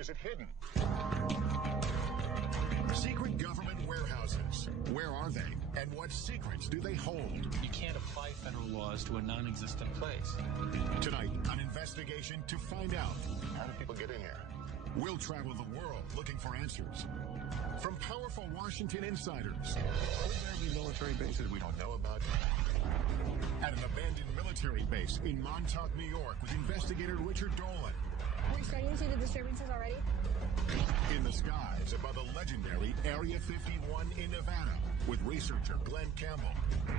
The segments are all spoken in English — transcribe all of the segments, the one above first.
is it hidden? Secret government warehouses. Where are they? And what secrets do they hold? You can't apply federal laws to a non-existent place. Tonight, an investigation to find out. How do people get in here? We'll travel the world looking for answers. From powerful Washington insiders. Could there be military bases we don't know about? At an abandoned military base in Montauk, New York, with investigator Richard Dolan. We're starting to see the disturbances already. In the skies above the legendary Area 51 in Nevada, with researcher Glenn Campbell.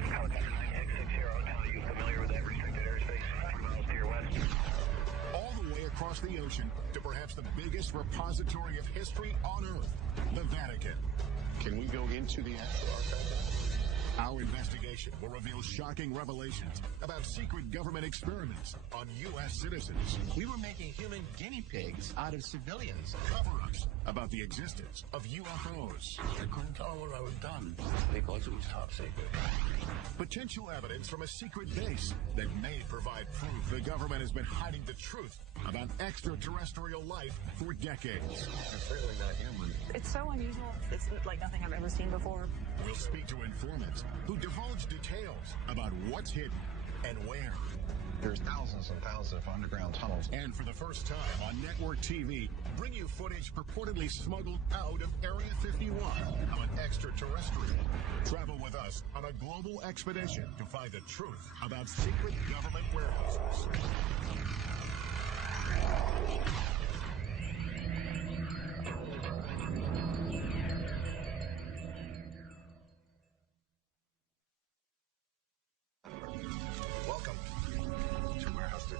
Helicopter 9X60, are you familiar with that restricted airspace 3 miles to your west? All the way across the ocean to perhaps the biggest repository of history on Earth, the Vatican. Can we go into the actual archive? Our investigation will reveal shocking revelations about secret government experiments on U.S. citizens. We were making human guinea pigs out of civilians. Cover-ups about the existence of UFOs. I couldn't tell what I was done because it was top secret. Potential evidence from a secret base that may provide proof the government has been hiding the truth about extraterrestrial life for decades. It's really not human. It's so unusual. It's like nothing I've ever seen before. We'll speak to informants who divulge details about what's hidden and where. There's thousands and thousands of underground tunnels. And for the first time on network TV, bring you footage purportedly smuggled out of Area 51 of an extraterrestrial. Travel with us on a global expedition to find the truth about secret government warehouses. Welcome to Warehouse 13.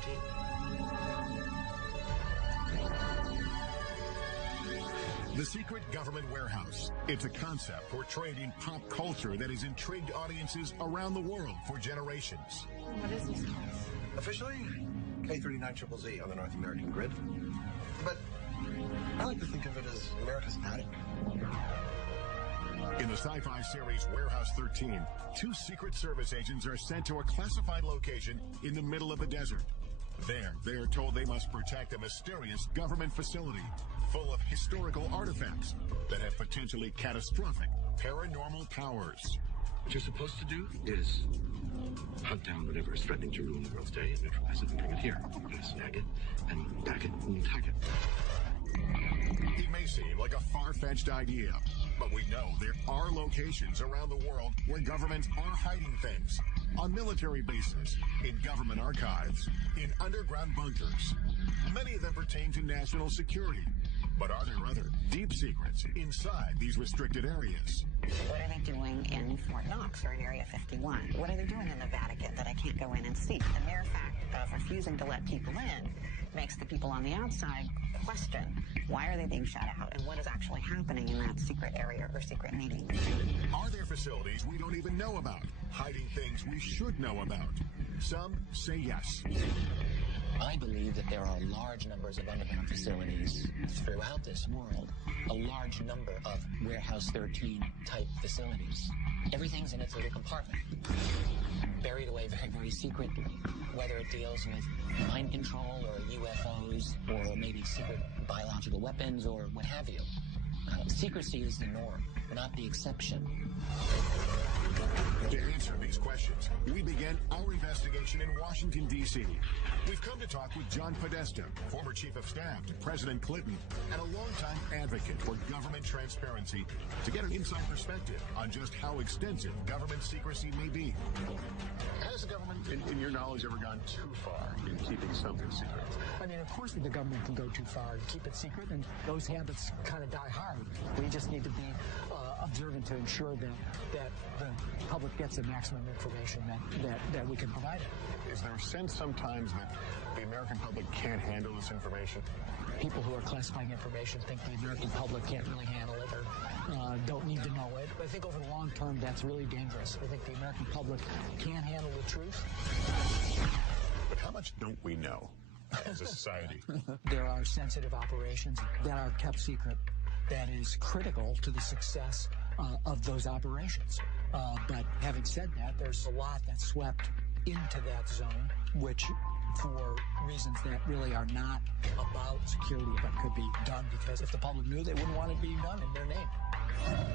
The secret government warehouse. It's a concept portrayed in pop culture that has intrigued audiences around the world for generations. What is this? Officially, K39ZZZ on the North American grid. But I like to think of it as America's attic. In the sci-fi series Warehouse 13, two Secret Service agents are sent to a classified location in the middle of the desert. There, they are told they must protect a mysterious government facility full of historical artifacts that have potentially catastrophic paranormal powers. What you're supposed to do is hunt down whatever is threatening to ruin the world's day and neutralize it and bring it here. You're going to snag it and pack it and tag it. It may seem like a far-fetched idea, but we know there are locations around the world where governments are hiding things. On military bases, in government archives, in underground bunkers. Many of them pertain to national security. But are there other deep secrets inside these restricted areas? What are they doing in Fort Knox or in Area 51? What are they doing in the Vatican that I can't go in and see? The mere fact of refusing to let people in makes the people on the outside question, why are they being shut out and what is actually happening in that secret area or secret meeting? Are there facilities we don't even know about, hiding things we should know about? Some say yes. I believe that there are large numbers of underground facilities throughout this world, a large number of Warehouse 13 type facilities. Everything's in its little compartment, buried away very, very secretly, whether it deals with mind control or UFOs or maybe secret biological weapons or what have you. Secrecy is the norm, not the exception. To answer these questions, we began our investigation in Washington, D.C. We've come to talk with John Podesta, former chief of staff to President Clinton, and a longtime advocate for government transparency, to get an inside perspective on just how extensive government secrecy may be. Has the government, in your knowledge, ever gone too far in keeping something secret? I mean, of course the government can go too far and keep it secret, and those habits kind of die hard. We just need to be observant to ensure that the public gets the maximum information that we can provide it. Is there a sense sometimes that the American public can't handle this information? People who are classifying information think the American public can't really handle it or don't need to know it. I think over the long term, that's really dangerous. I think the American public can handle the truth. But how much don't we know as a society? There are sensitive operations that are kept secret that is critical to the success of those operations. But having said that, there's a lot that's swept into that zone, which for reasons that really are not about security, but could be done because if the public knew, they wouldn't want it being done in their name.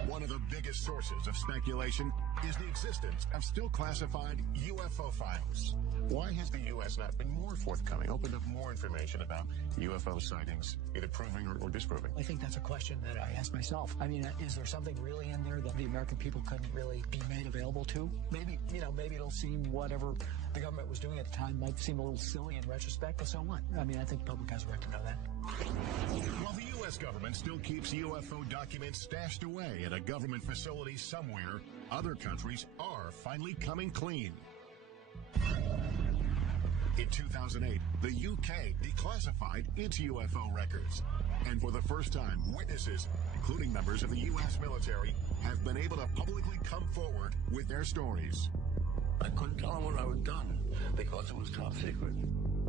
One of the biggest sources of speculation is the existence of still classified UFO files. Why has the U.S. not been more forthcoming, opened up more information about UFO sightings, either proving or disproving? I think that's a question that I ask myself. I mean, is there something really in there that the American people couldn't really be made available to? Maybe, maybe it'll seem whatever the government was doing at the time might seem a little silly in retrospect, but so what? I mean, I think the public has a right to know that. While the U.S. government still keeps UFO documents stashed away at a government facility somewhere, other countries are finally coming clean. In 2008, the UK declassified its UFO records. And for the first time, witnesses, including members of the U.S. military, have been able to publicly come forward with their stories. I couldn't tell them what I had done because it was top secret.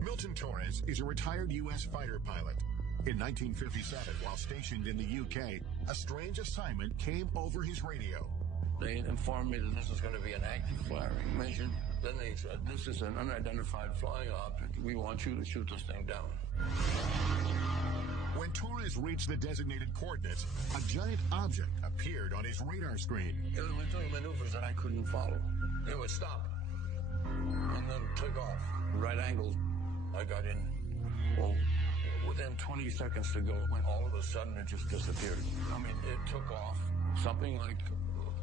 Milton Torres is a retired U.S. fighter pilot. In 1957, while stationed in the UK, a strange assignment came over his radio. They informed me that this was going to be an active firing mission. Then they said, this is an unidentified flying object. We want you to shoot this thing down. When Torres reached the designated coordinates, a giant object appeared on his radar screen. It was doing maneuvers that I couldn't follow. It would stop and then take off. Right angles. I got in. Well, within 20 seconds to go, when all of a sudden it just disappeared. I mean, it took off something like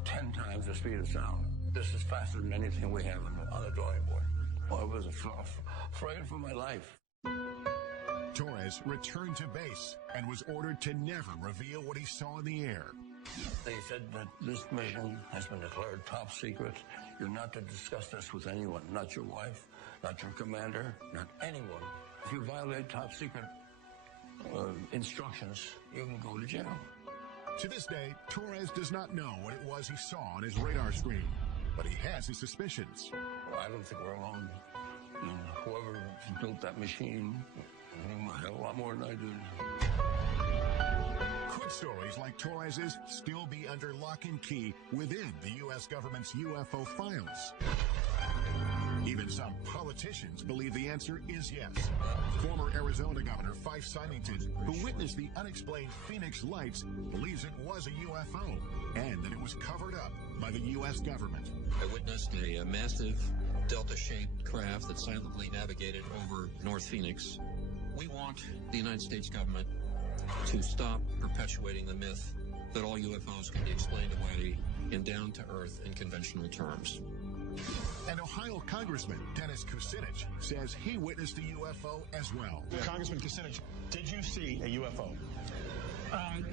10 times the speed of sound. This is faster than anything we have on the drawing board. Well, I was afraid for my life. Torres returned to base and was ordered to never reveal what he saw in the air. They said that this mission has been declared top secret. You're not to discuss this with anyone, not your wife, not your commander, not anyone. If you violate top secret instructions, you can go to jail. To this day, Torres does not know what it was he saw on his radar screen, but he has his suspicions. Well, I don't think we're alone. Whoever built that machine knew a hell of a lot more than I did. Could stories like Torres's still be under lock and key within the U.S. government's UFO files? Even some politicians believe the answer is yes. Former Arizona Governor Fife Symington, who witnessed the unexplained Phoenix lights, believes it was a UFO and that it was covered up by the U.S. government. I witnessed a massive delta-shaped craft that silently navigated over North Phoenix. We want the United States government to stop perpetuating the myth that all UFOs can be explained away in down-to-earth and conventional terms. And Ohio Congressman Dennis Kucinich says he witnessed a UFO as well. Congressman Kucinich, did you see a UFO?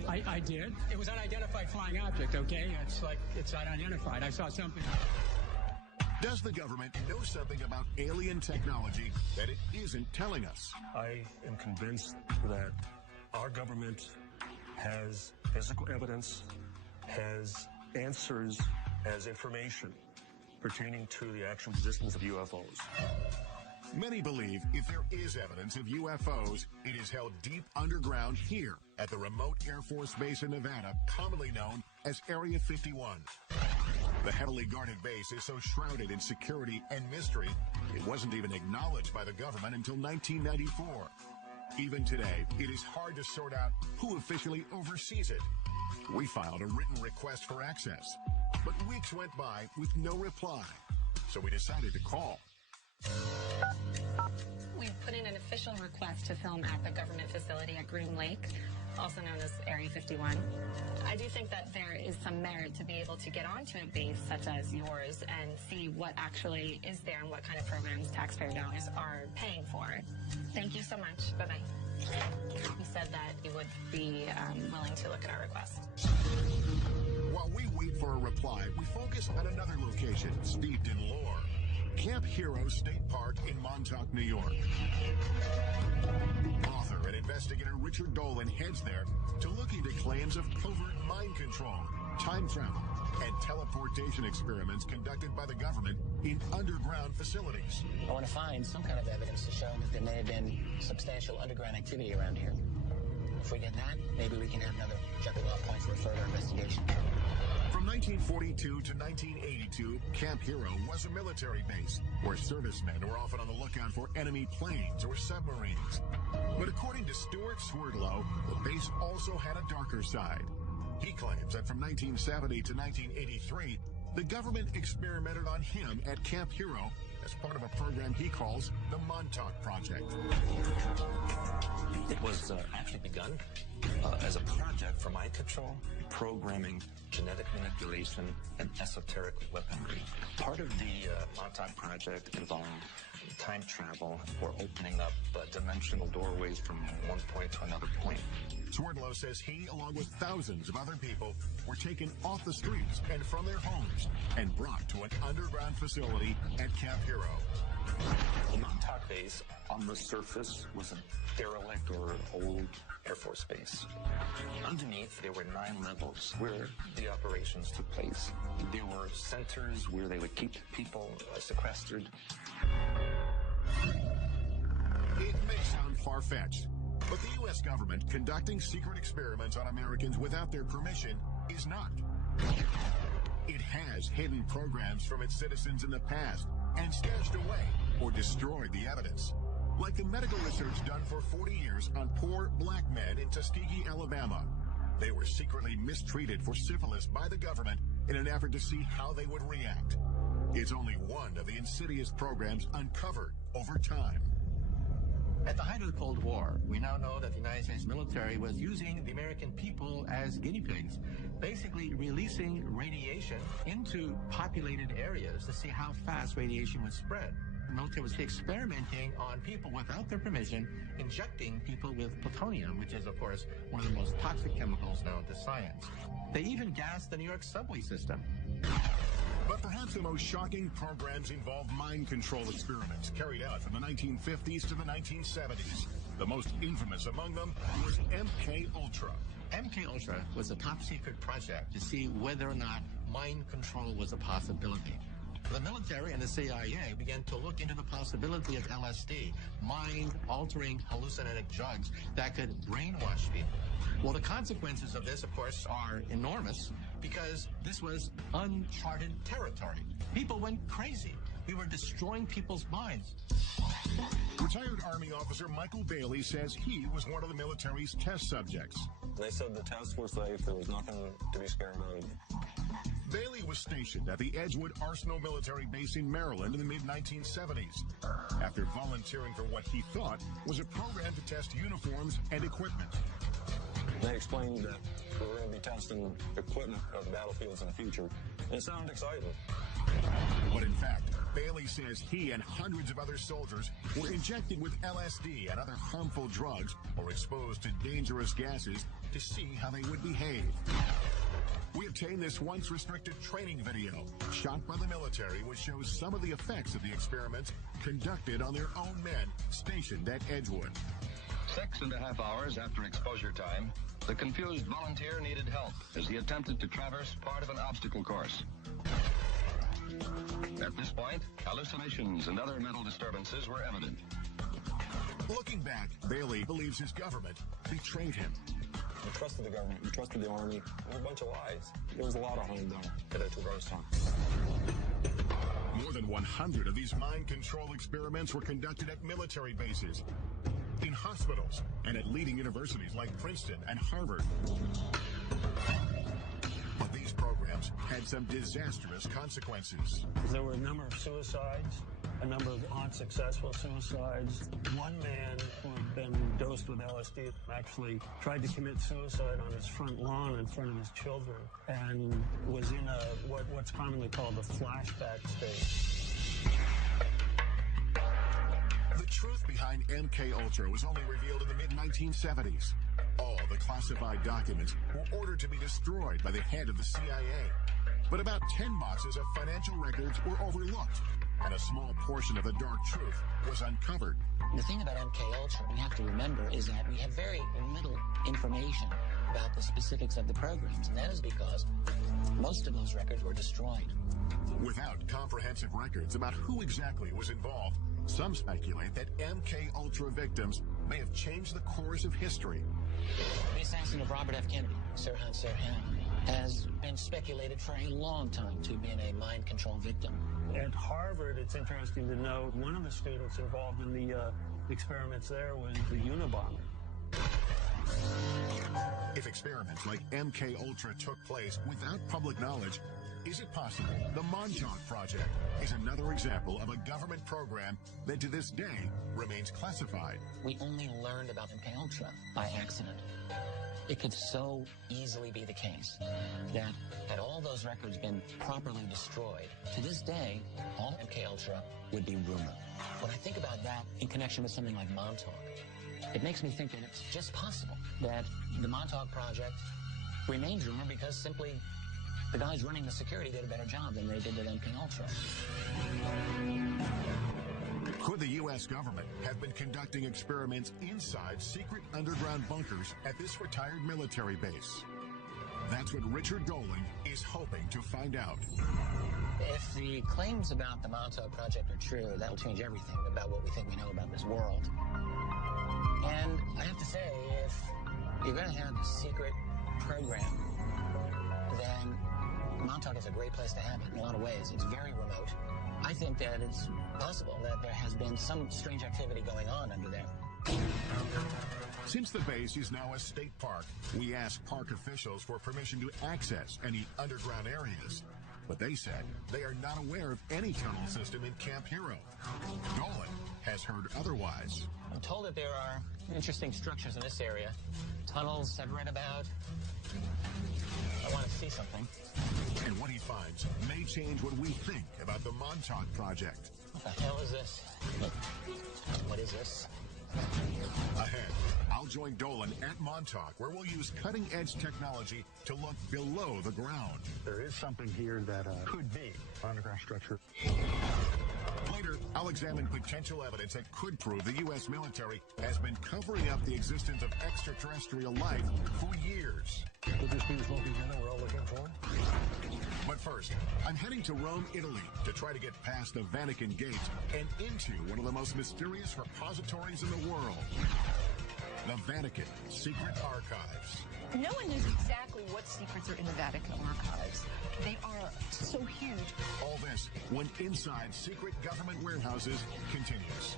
I did. It was an unidentified flying object, okay? It's unidentified. I saw something. Does the government know something about alien technology that it isn't telling us? I am convinced that our government has physical evidence, has answers, has information pertaining to the actual existence of UFOs. Many believe if there is evidence of UFOs, it is held deep underground here at the remote Air Force Base in Nevada, commonly known as Area 51. The heavily guarded base is so shrouded in security and mystery, it wasn't even acknowledged by the government until 1994. Even today, it is hard to sort out who officially oversees it. We filed a written request for access, but weeks went by with no reply, so we decided to call. We put in an official request to film at the government facility at Groom Lake, also known as Area 51. I do think that there is some merit to be able to get onto a base such as yours and see what actually is there and what kind of programs taxpayer dollars are paying for. Thank you so much. Bye-bye. He said that he would be willing to look at our request. While we wait for a reply, we focus on another location steeped in lore. Camp Hero State Park in Montauk, New York. Author and investigator Richard Dolan heads there to look into claims of covert mind control, time travel, and teleportation experiments conducted by the government in underground facilities. I want to find some kind of evidence to show that there may have been substantial underground activity around here. If we get that, maybe we can have another jumping off point for further investigation. From 1942 to 1982, Camp Hero was a military base where servicemen were often on the lookout for enemy planes or submarines. But according to Stuart Swerdlow, the base also had a darker side. He claims that from 1970 to 1983, the government experimented on him at Camp Hero as part of a program he calls the Montauk Project. It was actually begun as a project for mind control, programming, genetic manipulation, and esoteric weaponry. Part of the Montauk Project involved time travel or opening up dimensional doorways from one point to another point. Swerdlow says he, along with thousands of other people, were taken off the streets and from their homes and brought to an underground facility at Camp Hero. The Montauk base on the surface was a derelict or old Air Force base. Underneath, there were 9 levels where the operations took place. There were centers where they would keep people sequestered. It may sound far-fetched, but the U.S. government conducting secret experiments on Americans without their permission is not. It has hidden programs from its citizens in the past and stashed away or destroyed the evidence. Like the medical research done for 40 years on poor black men in Tuskegee, Alabama. They were secretly mistreated for syphilis by the government in an effort to see how they would react. It's only one of the insidious programs uncovered over time. At the height of the Cold War, we now know that the United States military was using the American people as guinea pigs, basically releasing radiation into populated areas to see how fast radiation would spread. The military was experimenting on people without their permission, injecting people with plutonium, which is, of course, one of the most toxic chemicals known to science. They even gassed the New York subway system. But perhaps the most shocking programs involved mind control experiments carried out from the 1950s to the 1970s. The most infamous among them was MK-Ultra. MK-Ultra was a top-secret project to see whether or not mind control was a possibility. The military and the CIA began to look into the possibility of LSD, mind-altering hallucinogenic drugs that could brainwash people. Well, the consequences of this, of course, are enormous because this was uncharted territory. People went crazy. We were destroying people's minds. Retired Army officer Michael Bailey says he was one of the military's test subjects. They said the tests were safe. There was nothing to be scared of. Bailey was stationed at the Edgewood Arsenal military base in Maryland in the mid-1970s after volunteering for what he thought was a program to test uniforms and equipment. They explained that we were going to be testing equipment of battlefields in the future, and it sounded exciting. But in fact, Bailey says he and hundreds of other soldiers were injected with LSD and other harmful drugs or exposed to dangerous gases to see how they would behave. We obtained this once restricted training video shot by the military, which shows some of the effects of the experiments conducted on their own men stationed at Edgewood. 6.5 hours after exposure time, the confused volunteer needed help as he attempted to traverse part of an obstacle course. At this point, hallucinations and other mental disturbances were evident. Looking back, Bailey believes his government betrayed him. We trusted the government. We trusted the Army. There were a bunch of lies. There was a lot of harm done that I took ours on. More than 100 of these mind control experiments were conducted at military bases, in hospitals, and at leading universities like Princeton and Harvard. But these programs had some disastrous consequences. There were a number of suicides, a number of unsuccessful suicides. One man who had been dosed with LSD actually tried to commit suicide on his front lawn in front of his children and was in what's commonly called a flashback state. The truth behind MK-Ultra was only revealed in the mid-1970s. All the classified documents were ordered to be destroyed by the head of the CIA. But about 10 boxes of financial records were overlooked, and a small portion of the dark truth was uncovered. The thing about MK-Ultra we have to remember is that we have very little information about the specifics of the programs, and that is because most of those records were destroyed. Without comprehensive records about who exactly was involved, some speculate that MK-Ultra victims may have changed the course of history. The assassin of Robert F. Kennedy, Sirhan Sirhan, has been speculated for a long time to be a mind control victim. At Harvard, it's interesting to note one of the students involved in the experiments there was the Unabomber. If experiments like MK Ultra took place without public knowledge, is it possible the Montauk Project is another example of a government program that to this day remains classified? We only learned about MK Ultra by accident. It could so easily be the case that had all those records been properly destroyed, to this day, all MK Ultra would be rumor. When I think about that in connection with something like Montauk, it makes me think that it's just possible that the Montauk Project remains rumor because simply the guys running the security did a better job than they did with MK Ultra. Could the U.S. government have been conducting experiments inside secret underground bunkers at this retired military base? That's what Richard Dolan is hoping to find out. If the claims about the Montauk Project are true, that'll change everything about what we think we know about this world. And I have to say, if you're going to have a secret program, then Montauk is a great place to have it in a lot of ways. It's very remote. I think that it's possible that there has been some strange activity going on under there. Since the base is now a state park, we asked park officials for permission to access any underground areas. But they said they are not aware of any tunnel system in Camp Hero. Dolan has heard otherwise. I'm told that there are interesting structures in this area. Tunnels I've read about. I want to see something. And what he finds may change what we think about the Montauk Project. What the hell is this? What is this? Ahead, I'll join Dolan at Montauk, where we'll use cutting-edge technology to look below the ground. There is something here that could be an underground structure. Later, I'll examine potential evidence that could prove the U.S. military has been covering up the existence of extraterrestrial life for years. Could this be the smoking gun that we're all looking for? But first, I'm heading to Rome, Italy, to try to get past the Vatican Gate and into one of the most mysterious repositories in the world, the Vatican Secret Archives. No one knows exactly what secrets are in the Vatican archives. They are so huge. All this when Inside Secret Government Warehouses continues.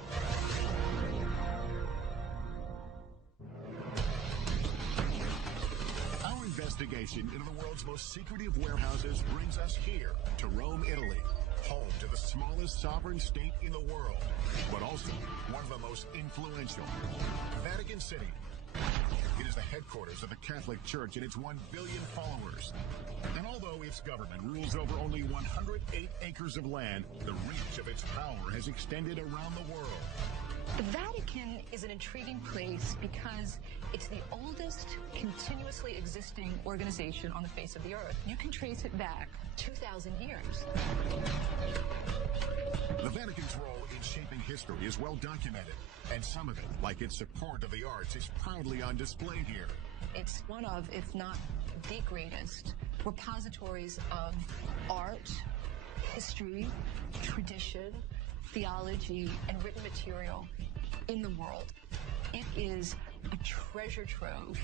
Our investigation into the world's most secretive warehouses brings us here to Rome, Italy, home to the smallest sovereign state in the world, but also one of the most influential, Vatican City. It is the headquarters of the Catholic Church and its 1 billion followers. And although its government rules over only 108 acres of land, the reach of its power has extended around the world. The Vatican is an intriguing place because it's the oldest continuously existing organization on the face of the earth. You can trace it back 2,000 years. The Vatican's role in shaping history is well documented, and some of it, like its support of the arts, is proudly on display here. It's one of, if not the greatest, repositories of art, history, tradition, theology, and written material in the world. It is a treasure trove.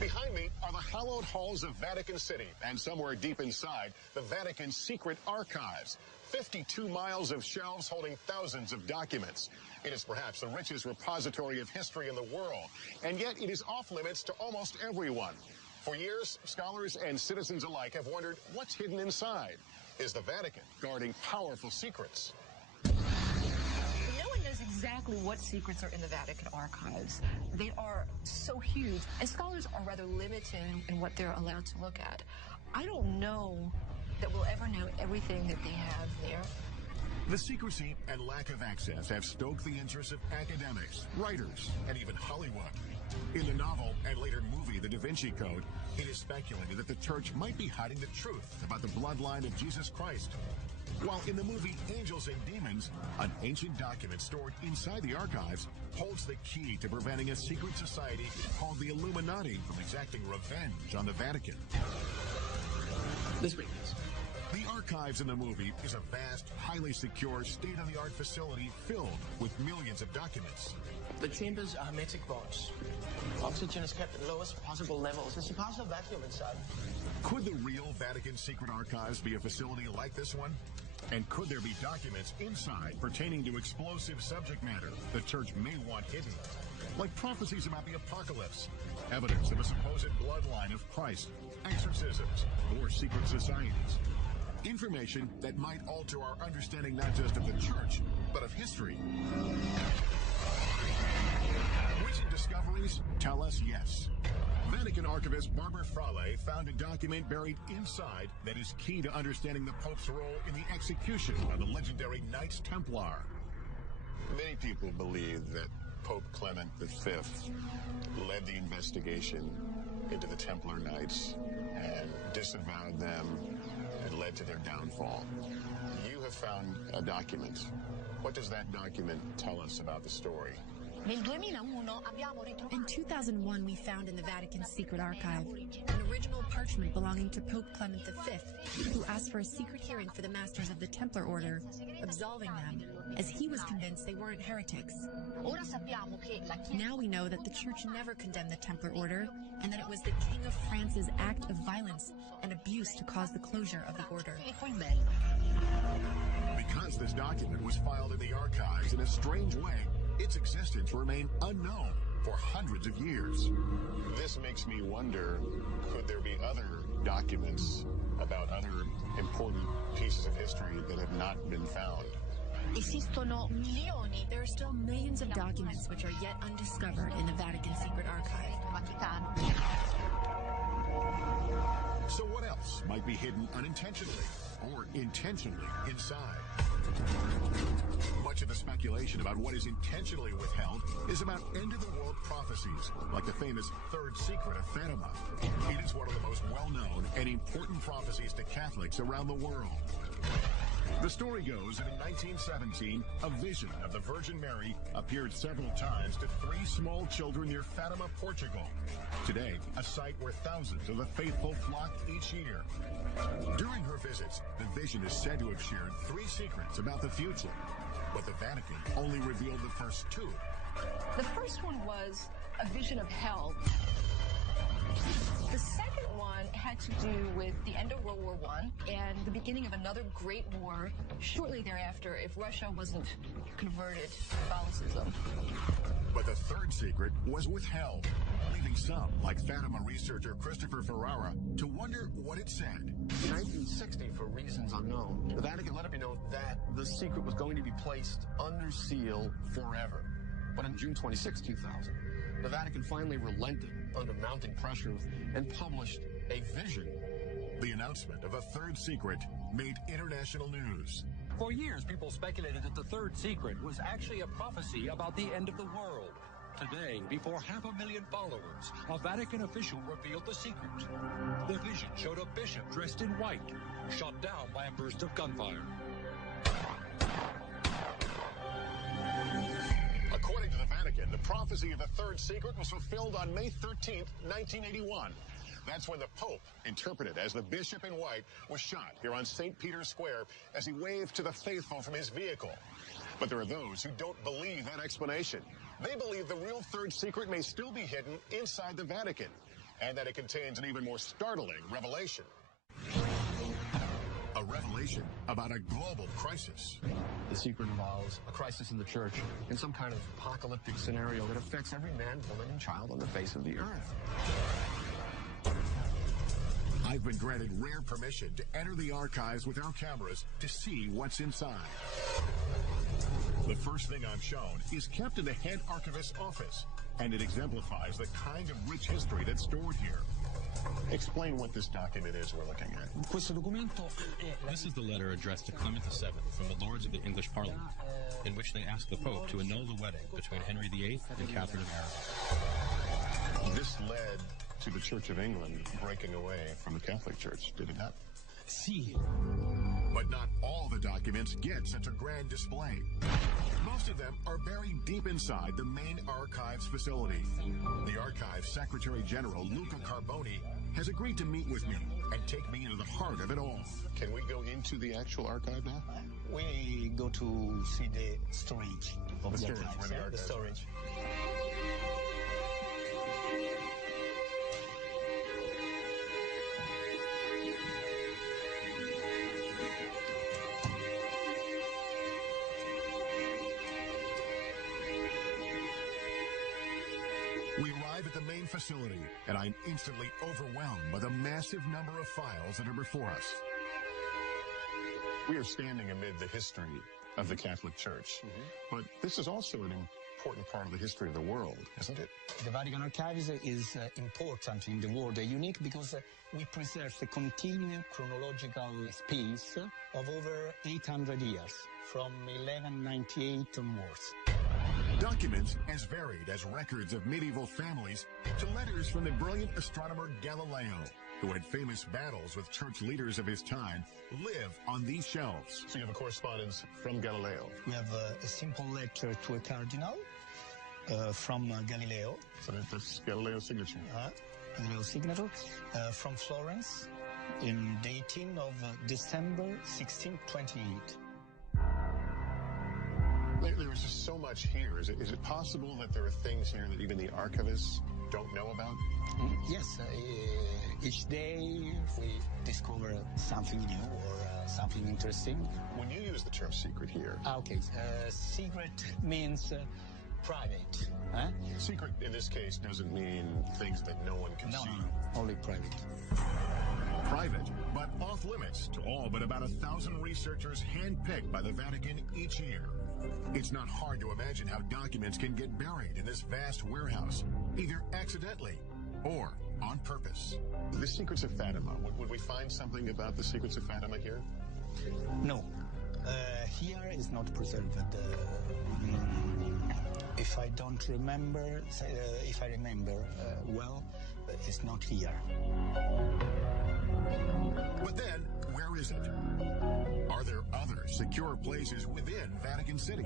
Behind me are the hallowed halls of Vatican City, and somewhere deep inside, the Vatican's secret archives. 52 miles of shelves holding thousands of documents. It is perhaps the richest repository of history in the world, and yet it is off limits to almost everyone. For years, scholars and citizens alike have wondered what's hidden inside. Is the Vatican guarding powerful secrets? No one knows exactly what secrets are in the Vatican archives. They are so huge, and scholars are rather limited in what they're allowed to look at. I don't know that we'll ever know everything that they have there. The secrecy and lack of access have stoked the interest of academics, writers, and even Hollywood. In the novel and later movie, The Da Vinci Code, it is speculated that the church might be hiding the truth about the bloodline of Jesus Christ. While in the movie Angels and Demons, an ancient document stored inside the archives holds the key to preventing a secret society called the Illuminati from exacting revenge on the Vatican. This week, The archives in the movie is a vast, highly secure, state-of-the-art facility filled with millions of documents. The chambers are hermetic vaults. Oxygen is kept at lowest possible levels. There's a partial vacuum inside. Could the real Vatican secret archives be a facility like this one? And could there be documents inside pertaining to explosive subject matter the church may want hidden? Like prophecies about the apocalypse, evidence of a supposed bloodline of Christ, exorcisms, or secret societies. Information that might alter our understanding not just of the church, but of history. Recent discoveries tell us yes. Vatican archivist Barbara Frale found a document buried inside that is key to understanding the Pope's role in the execution of the legendary Knights Templar. Many people believe that Pope Clement V led the investigation into the Templar Knights and disavowed them and led to their downfall. You have found a document. What does that document tell us about the story? In 2001, we found in the Vatican's secret archive an original parchment belonging to Pope Clement V, who asked for a secret hearing for the Masters of the Templar Order, absolving them, as he was convinced they weren't heretics. Now we know that the Church never condemned the Templar Order, and that it was the King of France's act of violence and abuse to cause the closure of the order. Because this document was filed in the archives in a strange way, its existence remained unknown for hundreds of years. This makes me wonder, could there be other documents about other important pieces of history that have not been found? There are still millions of documents which are yet undiscovered in the Vatican secret archive. So what else might be hidden unintentionally or intentionally inside? Much of the speculation about what is intentionally withheld is about end-of-the-world prophecies, like the famous Third Secret of Fatima. It is one of the most well-known and important prophecies to Catholics around the world. The story goes that in 1917, a vision of the Virgin Mary appeared several times to 3 small children near Fatima, Portugal. Today, a site where thousands of the faithful flock each year. During her visits, the vision is said to have shared 3 secrets about the future, but the Vatican only revealed the first 2. The first one was a vision of hell. The second one had to do with the end of World War I and the beginning of another great war shortly thereafter if Russia wasn't converted to Catholicism. But the third secret was withheld, leaving some, like Fatima researcher Christopher Ferrara, to wonder what it said. In 1960, for reasons unknown, the Vatican let it be known that the secret was going to be placed under seal forever. But on June 26, 2000, the Vatican finally relented under mounting pressure and published a vision. The announcement of a third secret made international news. For years, people speculated that the third secret was actually a prophecy about the end of the world. Today, before 500,000 followers, a Vatican official revealed the secret. The vision showed a bishop dressed in white, shot down by a burst of gunfire. According to the Vatican, the prophecy of the third secret was fulfilled on May 13th, 1981. That's when the Pope, interpreted as the bishop in white, was shot here on St. Peter's Square as he waved to the faithful from his vehicle. But there are those who don't believe that explanation. They believe the real third secret may still be hidden inside the Vatican, and that it contains an even more startling revelation. A revelation about a global crisis. The secret involves a crisis in the church and some kind of apocalyptic scenario that affects every man, woman, and child on the face of the earth. I've been granted rare permission to enter the archives with our cameras to see what's inside. The first thing I'm shown is kept in the head archivist's office, and it exemplifies the kind of rich history that's stored here. Explain what this document is we're looking at. This is the letter addressed to Clement VII from the Lords of the English Parliament, in which they ask the Pope to annul the wedding between Henry VIII and Catherine of Aragon. This led to the Church of England breaking away from the Catholic Church, did it not? But not all the documents get such a grand display. Most of them are buried deep inside the main archives facility. The Archives Secretary General, Luca Carboni, has agreed to meet with me and take me into the heart of it all. Can we go into the actual archive now? We go to see the storage of the storage, archives. where the storage. We arrive at the main facility, and I'm instantly overwhelmed by the massive number of files that are before us. We are standing amid the history of the Catholic Church, but this is also an important part of the history of the world, isn't it? The Vatican Archives is important in the world, unique because we preserve a continued chronological space of over 800 years, from 1198 onwards. Documents as varied as records of medieval families to letters from the brilliant astronomer Galileo, who had famous battles with church leaders of his time, live on these shelves. So you have a correspondence from Galileo. We have a simple letter to a cardinal from Galileo. So that's Galileo's signature. Galileo's signature. From Florence in the 18th of December 1628. There is just so much here. Is it possible that there are things here that even the archivists don't know about? Yes. Each day we discover something new or something interesting. When you use the term secret here... Okay. Secret means private. Secret, in this case, doesn't mean things that no one can see. No. Only private. Private, but off limits to all but about 1,000 researchers handpicked by the Vatican each year. It's not hard to imagine how documents can get buried in this vast warehouse, either accidentally or on purpose. The Secrets of Fatima, would we find something about the Secrets of Fatima here? No. Here is not preserved. If I don't remember, if I remember well, it's not here. But then, where is it? Are there other secure places within Vatican City?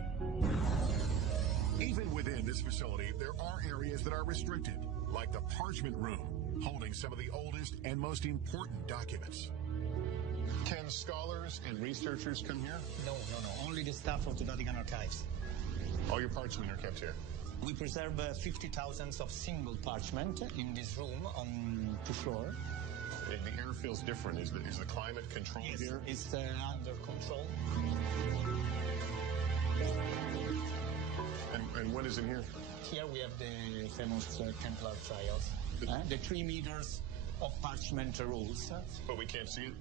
Even within this facility, there are areas that are restricted, like the parchment room, holding some of the oldest and most important documents. Can scholars and researchers come here? No. Only the staff of the Vatican Archives. All your parchment are kept here? We preserve 50,000 of single parchment in this room on the floor. The air feels different. Is the climate controlled here? It's under control. And what is in here? Here we have the famous Templar trials. The 3 meters of parchment rolls. But we can't see it?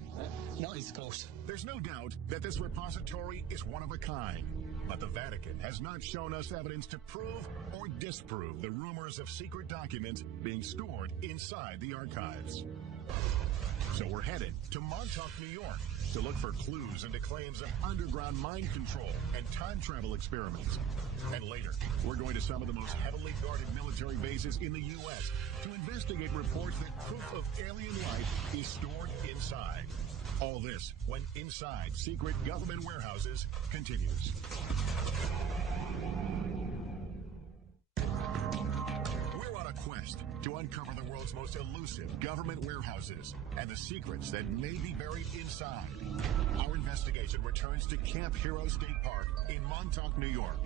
No, it's closed. There's no doubt that this repository is one of a kind. But the Vatican has not shown us evidence to prove or disprove the rumors of secret documents being stored inside the archives. So we're headed to Montauk, New York, to look for clues into claims of underground mind control and time travel experiments. And later, we're going to some of the most heavily guarded military bases in the U.S. to investigate reports that proof of alien life is stored inside. All this when Inside Secret Government Warehouses continues. We're on a quest to uncover the world's most elusive government warehouses and the secrets that may be buried inside. Our investigation returns to Camp Hero State Park in Montauk, New York.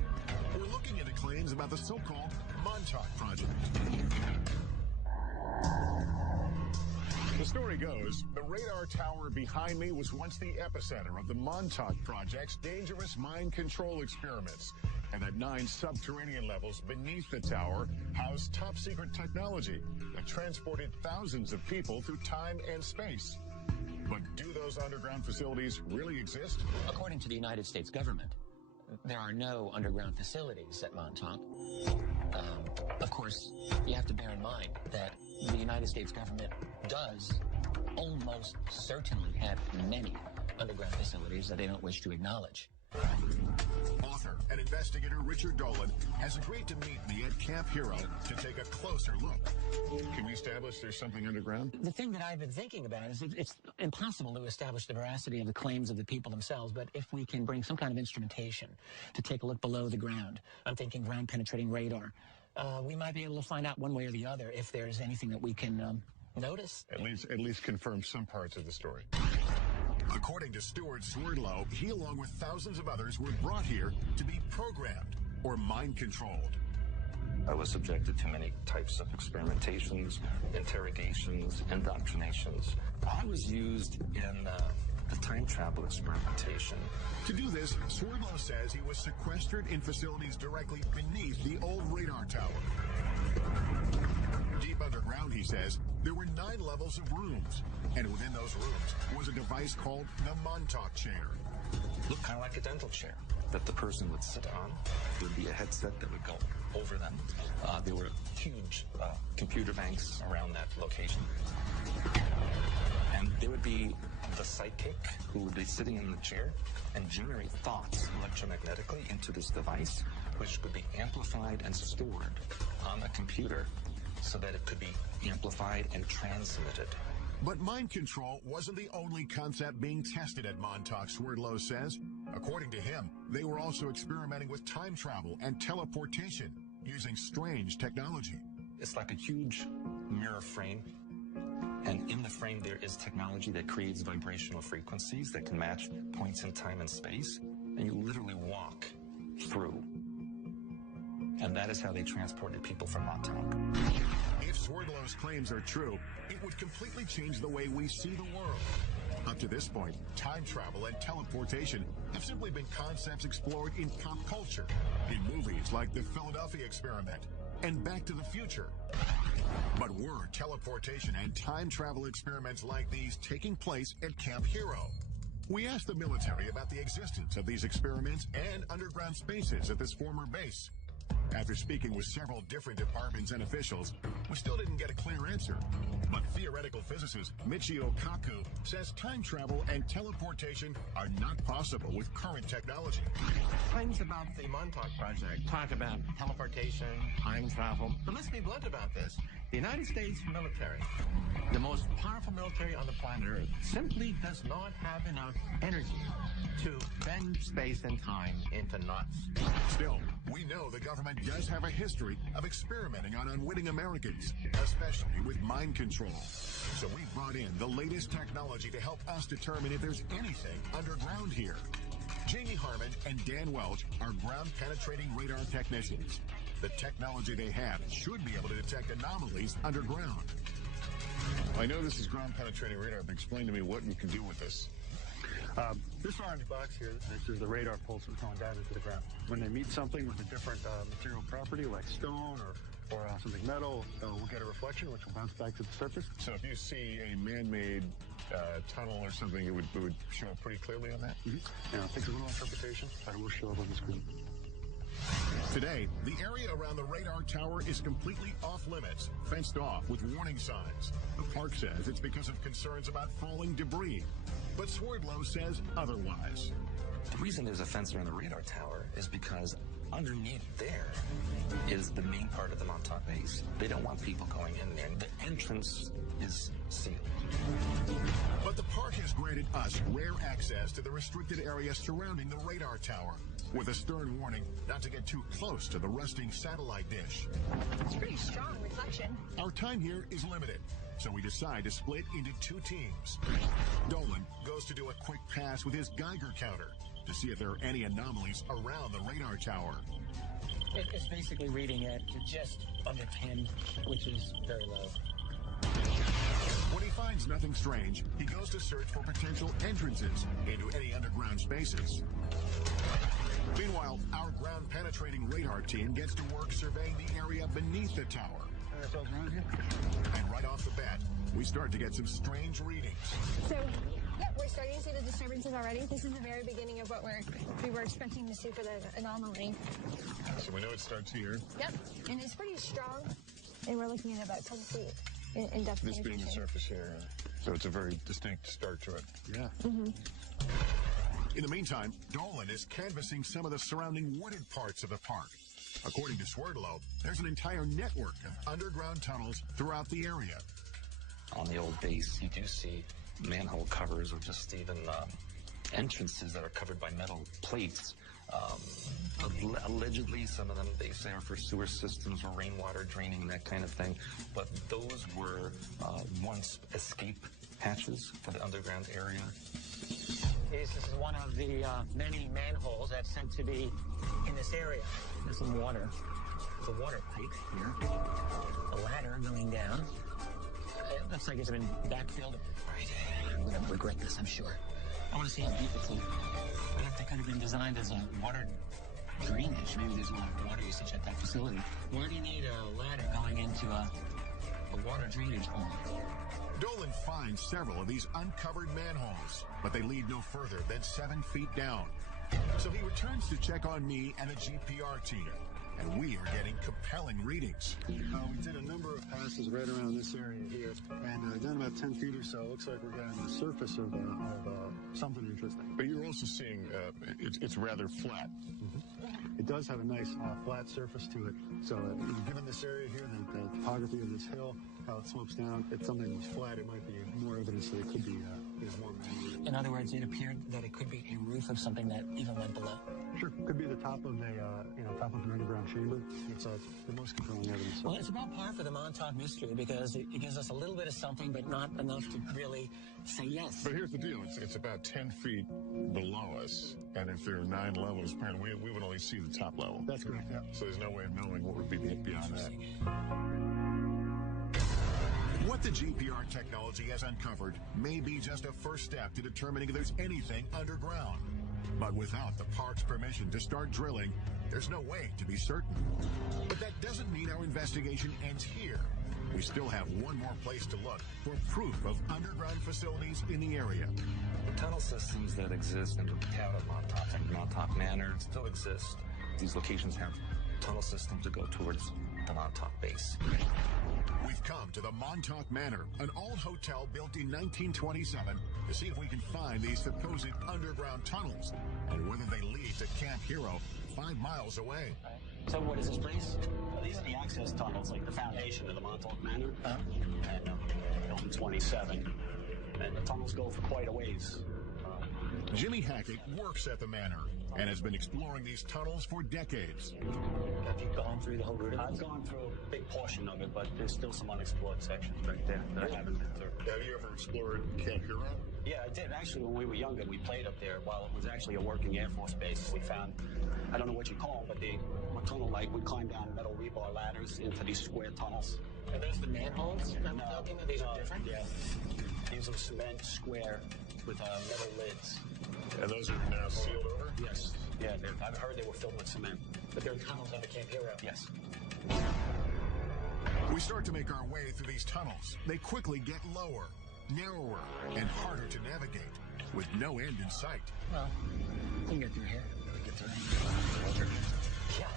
We're looking into claims about the so-called Montauk Project. The story goes, the radar tower behind me was once the epicenter of the Montauk Project's dangerous mind control experiments, and that 9 subterranean levels beneath the tower housed top-secret technology that transported thousands of people through time and space. But do those underground facilities really exist? According to the United States government, there are no underground facilities at Montauk. Of course, you have to bear in mind that the United States government does almost certainly have many underground facilities that they don't wish to acknowledge. Off author and investigator Richard Dolan has agreed to meet me at Camp Hero to take a closer look. Can we establish there's something underground? The thing that I've been thinking about is it's impossible to establish the veracity of the claims of the people themselves, but if we can bring some kind of instrumentation to take a look below the ground, I'm thinking ground-penetrating radar, we might be able to find out one way or the other if there's anything that we can notice. At least confirm some parts of the story. According to Stuart Swerdlow, he along with thousands of others were brought here to be programmed or mind-controlled. I was subjected to many types of experimentations, interrogations, indoctrinations. I was used in the time travel experimentation. To do this, Swerdlow says he was sequestered in facilities directly beneath the old radar tower. Deep underground, he says, there were 9 levels of rooms, and within those rooms was a device called the Montauk chair. Looked kind of like a dental chair that the person would sit on. There would be a headset that would go over them. There were huge computer banks around that location. And there would be the psychic who would be sitting in the chair and generate thoughts electromagnetically into this device, which could be amplified and stored on a computer so that it could be amplified and transmitted. But mind control wasn't the only concept being tested at Montauk, Swerdlow says. According to him, they were also experimenting with time travel and teleportation using strange technology. It's like a huge mirror frame, and in the frame there is technology that creates vibrational frequencies that can match points in time and space, and you literally walk through. And that is how they transported people from Montauk. If Swerdlow's claims are true, it would completely change the way we see the world. Up to this point, time travel and teleportation have simply been concepts explored in pop culture, in movies like the Philadelphia Experiment and Back to the Future. But were teleportation and time travel experiments like these taking place at Camp Hero? We asked the military about the existence of these experiments and underground spaces at this former base. After speaking with several different departments and officials, we still didn't get a clear answer. But theoretical physicist Michio Kaku says time travel and teleportation are not possible with current technology. Claims about the Montauk Project talk about teleportation, time travel. But let's be blunt about this. The United States military, the most powerful military on the planet Earth, simply does not have enough energy to bend space and time into knots. Still, we know the government does have a history of experimenting on unwitting Americans, especially with mind control. So we brought in the latest technology to help us determine if there's anything underground here. Jamie Harmon and Dan Welch are ground-penetrating radar technicians. The technology they have should be able to detect anomalies underground. I know this is ground-penetrating radar, but explain to me what you can do with this. This orange box here, this is the radar pulse that's going down into the ground. When they meet something with a different material property, like stone or something metal, we'll get a reflection, which will bounce back to the surface. So if you see a man-made tunnel or something, it would show up pretty clearly on that? Mm-hmm. Yeah, it takes a little interpretation, but it will show up on the screen. Today, the area around the radar tower is completely off-limits, fenced off with warning signs. The park says it's because of concerns about falling debris, but Swerdlow says otherwise. The reason there's a fence around the radar tower is because underneath there is the main part of the Montauk base. They don't want people going in there. The entrance is sealed. But the park has granted us rare access to the restricted area surrounding the radar tower, with a stern warning not to get too close to the rusting satellite dish. It's pretty strong reflection. Our time here is limited, so we decide to split into 2 teams. Dolan goes to do a quick pass with his Geiger counter to see if there are any anomalies around the radar tower. It's basically reading at just under 10, which is very low. When he finds nothing strange, he goes to search for potential entrances into any underground spaces. Meanwhile, our ground-penetrating radar team gets to work surveying the area beneath the tower. And right off the bat, we start to get some strange readings. So, yep, we're starting to see the disturbances already. This is the very beginning of what we were expecting to see for the anomaly. So we know it starts here. Yep, and it's pretty strong. And we're looking at about 10 feet in depth. This being the surface here. So it's a very distinct start to it. Yeah. Mm-hmm. In the meantime, Dolan is canvassing some of the surrounding wooded parts of the park. According to Swerdlow, there's an entire network of underground tunnels throughout the area. On the old base, you do see manhole covers or just even entrances that are covered by metal plates. Allegedly, some of them, they say, are for sewer systems or rainwater draining, that kind of thing. But those were once escape hatches for the underground area. This is one of the many manholes that's said to be in this area. There's some water. There's a water pipe here. A ladder going down. It looks like it's been backfilled. Right. I'm going to regret this, I'm sure. I want to see how deep it's in. I think it could have been designed as a water drainage. Maybe there's a lot of water usage at that facility. Why do you need a ladder going into a water drainage hole? Dolan finds several of these uncovered manholes, but they lead no further than 7 feet down. So he returns to check on me and a GPR team, and we are getting compelling readings. We did a number of passes right around this area here, and down about 10 feet or so, it looks like we're getting the surface of something interesting. But you're also seeing it's rather flat. Mm-hmm. It does have a nice flat surface to it. So given this area here, the topography of this hill, how it slopes down, if something was flat, it might be more evidence that it could be more man-made. In other words, it appeared that it could be a roof of something that even went below. Sure, could be the top of top of an underground chamber. It's the most compelling evidence. Well, it's about par for the Montauk mystery because it gives us a little bit of something, but not enough to really say yes. But here's the deal: it's about 10 feet below us, and if there are 9 levels, apparently we would only see the top level. That's correct. Yeah. So there's no way of knowing what would be beyond that. What the GPR technology has uncovered may be just a first step to determining if there's anything underground. But without the park's permission to start drilling, there's no way to be certain. But that doesn't mean our investigation ends here. We still have one more place to look for proof of underground facilities in the area. The tunnel systems that exist in the town of Montauk and Montauk Manor still exist. These locations have tunnel systems that go towards the Montauk base. We've come to the Montauk Manor, an old hotel built in 1927, to see if we can find these supposed underground tunnels and whether they lead to Camp Hero 5 miles away. So what is this place? Well, these are the access tunnels, like the foundation of the Montauk Manor. And built in 27. And the tunnels go for quite a ways. Jimmy Hackett works at the manor and has been exploring these tunnels for decades. Have you gone through the whole route? I've gone through a big portion of it, but there's still some unexplored sections right there that I haven't been through. Have you ever explored Camp Hero? Yeah, I did. Actually, when we were younger, we played up there while it was actually a working Air Force base. We found, I don't know what you call them, but they were tunnel-like. We climbed down metal rebar ladders into these square tunnels. Are those the manholes that we're talking about? These are different? Yeah. These are cement square with metal lids. And those are now sealed over? Yes. Yeah, I've heard they were filled with cement. But they're tunnels under Camp Hero? Yes. We start to make our way through these tunnels. They quickly get lower, narrower, and harder to navigate, with no end in sight. Well, we can get through here. We can get through here. Yeah.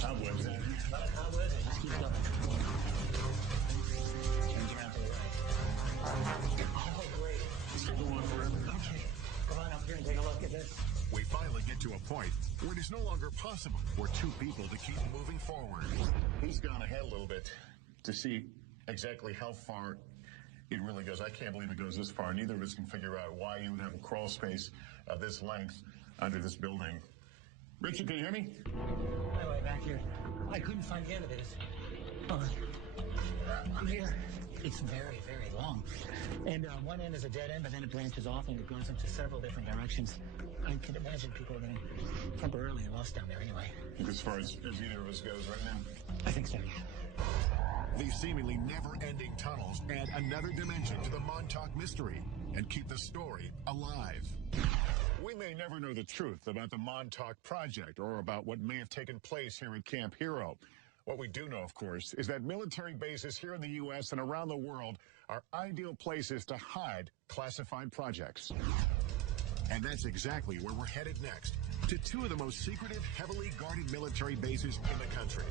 Cobwebs in here. Not a cobweb, it just keeps going. Turns around to the right. Oh, great. This could go on forever. Okay. Come on up here and take a look at this. We finally get to a point where it is no longer possible for 2 people to keep moving forward. He's gone ahead a little bit to see exactly how far it really goes. I can't believe it goes this far. Neither of us can figure out why you would have a crawl space of this length under this building. Richard, can you hear me? My way back here. I couldn't find the end of it. I'm here. It's very, very long. And one end is a dead end, but then it branches off and it goes into several different directions. I can imagine people are getting temporarily lost down there anyway. As far as either of us goes right now? I think so. These seemingly never-ending tunnels add another dimension to the Montauk mystery and keep the story alive. We may never know the truth about the Montauk Project or about what may have taken place here at Camp Hero. What we do know, of course, is that military bases here in the U.S. and around the world are ideal places to hide classified projects. And that's exactly where we're headed next, to 2 of the most secretive, heavily guarded military bases in the country.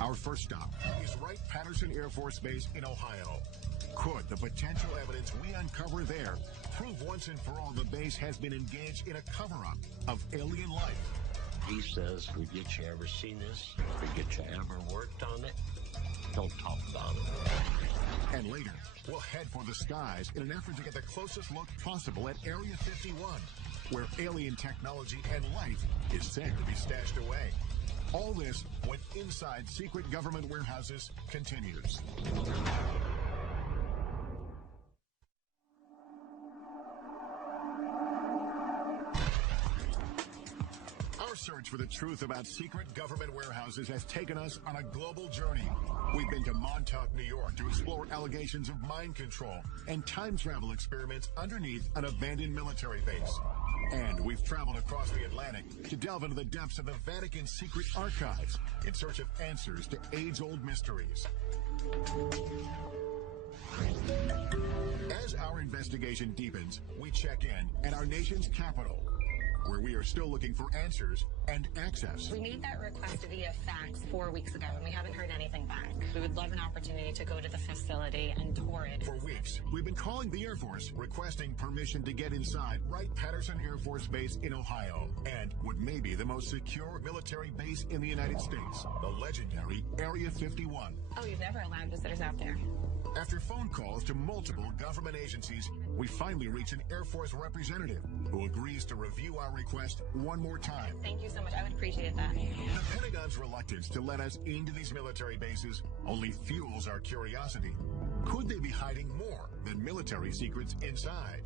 Our first stop is Wright-Patterson Air Force Base in Ohio. Could the potential evidence we uncover there prove once and for all the base has been engaged in a cover-up of alien life? He says, forget you ever seen this, forget you ever worked on it, don't talk about it. And later, we'll head for the skies in an effort to get the closest look possible at Area 51, where alien technology and life is said to be stashed away. All this when Inside Secret Government Warehouses continues. Our search for the truth about secret government warehouses has taken us on a global journey. We've been to Montauk, New York to explore allegations of mind control and time travel experiments underneath an abandoned military base. And we've traveled across the Atlantic to delve into the depths of the Vatican's secret archives in search of answers to age-old mysteries. As our investigation deepens, we check in at our nation's capital, where we are still looking for answers and access. We made that request via fax 4 weeks ago, and we haven't heard anything back. We would love an opportunity to go to the facility and tour it. For weeks, we've been calling the Air Force, requesting permission to get inside Wright-Patterson Air Force Base in Ohio, and what may be the most secure military base in the United States, the legendary Area 51. Oh, you've never allowed visitors out there? After phone calls to multiple government agencies, we finally reach an Air Force representative who agrees to review our request one more time. Thank you so much. I would appreciate that. The Pentagon's reluctance to let us into these military bases only fuels our curiosity. Could they be hiding more than military secrets inside?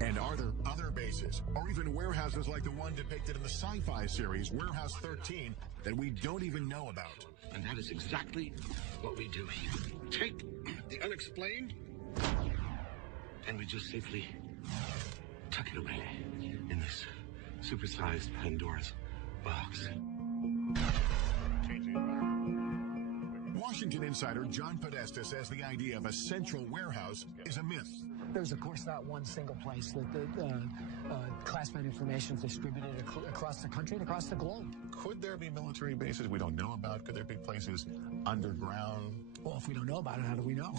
And are there other bases, or even warehouses like the one depicted in the sci-fi series Warehouse 13 that we don't even know about? And that is exactly what we do here. Take the unexplained, and we just safely tuck it away in this supersized Pandora's box. Washington insider John Podesta says the idea of a central warehouse is a myth. There's, of course, not one single place that classified information is distributed across the country and across the globe. Could there be military bases we don't know about? Could there be places underground? Well, if we don't know about it, how do we know?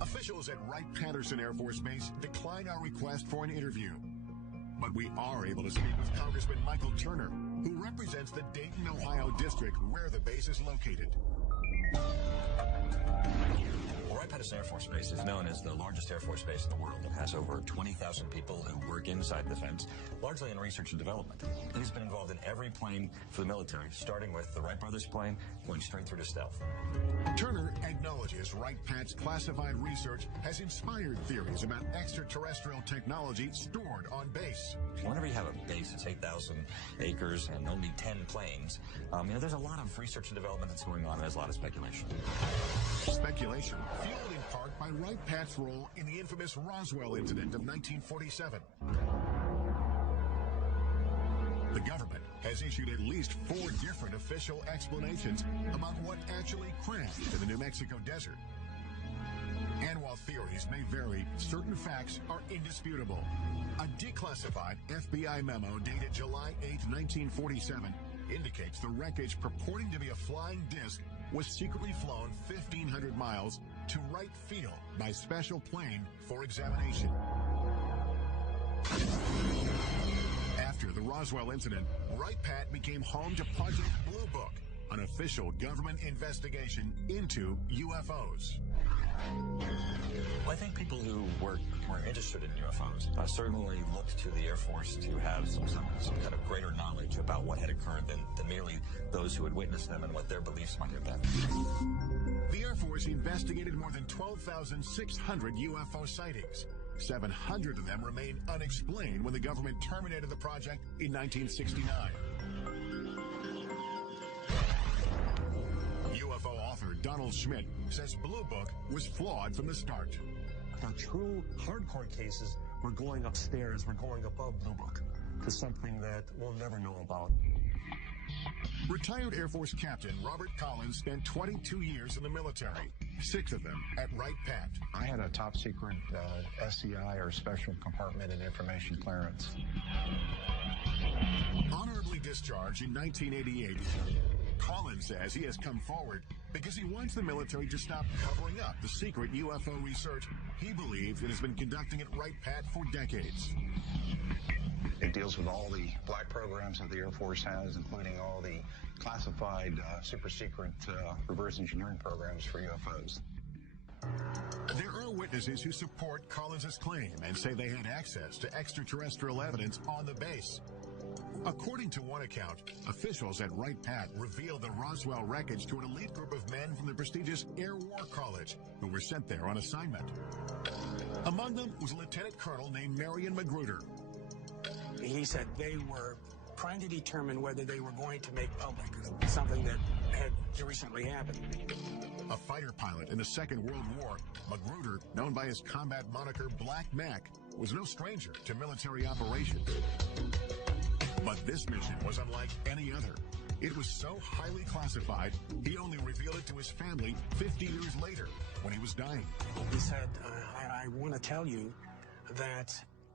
Officials at Wright-Patterson Air Force Base declined our request for an interview. But we are able to speak with Congressman Michael Turner, who represents the Dayton, Ohio district where the base is located. Wright-Patterson Air Force Base is known as the largest Air Force base in the world. It has over 20,000 people who work inside the fence, largely in research and development. It has been involved in every plane for the military, starting with the Wright brothers plane, going straight through to stealth. Turner acknowledges Wright-Pat's classified research has inspired theories about extraterrestrial technology stored on base. Whenever you have a base that's 8,000 acres and only 10 planes, there's a lot of research and development that's going on, and there's a lot of speculation. Speculation fueled in part by Wright-Pat's role in the infamous Roswell incident of 1947. The government has issued at least 4 different official explanations about what actually crashed in the New Mexico desert. And while theories may vary, certain facts are indisputable. A declassified FBI memo dated July 8, 1947 indicates the wreckage purporting to be a flying disc was secretly flown 1,500 miles to Wright Field by special plane for examination. After the Roswell incident, Wright-Pat became home to Project Blue Book, an official government investigation into UFOs. Well, I think people who were interested in UFOs certainly looked to the Air Force to have some kind of greater knowledge about what had occurred than merely those who had witnessed them and what their beliefs might have been. The Air Force investigated more than 12,600 UFO sightings. 700 of them remain unexplained when the government terminated the project in 1969. UFO author Donald Schmidt says Blue Book was flawed from the start. Now, true hardcore cases, we're going upstairs, we're going above Blue Book to something that we'll never know about. Retired Air Force Captain Robert Collins spent 22 years in the military, 6 of them at Wright-Pat. I had a top secret SCI, or Special Compartment and Information Clearance. Honorably discharged in 1988, Collins says he has come forward because he wants the military to stop covering up the secret UFO research he believes it has been conducting at Wright Pat for decades. It deals with all the black programs that the Air Force has, including all the classified super secret reverse engineering programs for UFOs. There are witnesses who support Collins' claim and say they had access to extraterrestrial evidence on the base. According to one account, officials at Wright Pat revealed the Roswell wreckage to an elite group of men from the prestigious Air War College who were sent there on assignment. Among them was a lieutenant colonel named Marion Magruder. He said they were trying to determine whether they were going to make public something that had recently happened. A fighter pilot in the Second World War, Magruder, known by his combat moniker Black Mac, was no stranger to military operations. But this mission was unlike any other. It was so highly classified, he only revealed it to his family 50 years later when he was dying. He said, I want to tell you that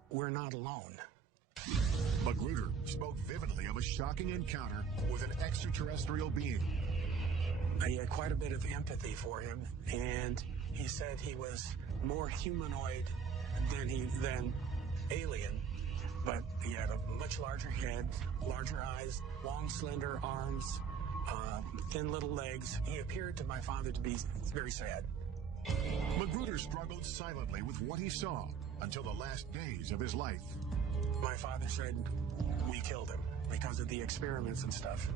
we're not alone. Magruder spoke vividly of a shocking encounter with an extraterrestrial being. I had quite a bit of empathy for him, and he said he was more humanoid than alien, but he had a much larger head, larger eyes, long, slender arms, thin little legs. He appeared to my father to be very sad. Magruder struggled silently with what he saw until the last days of his life. My father said we killed him because of the experiments and stuff.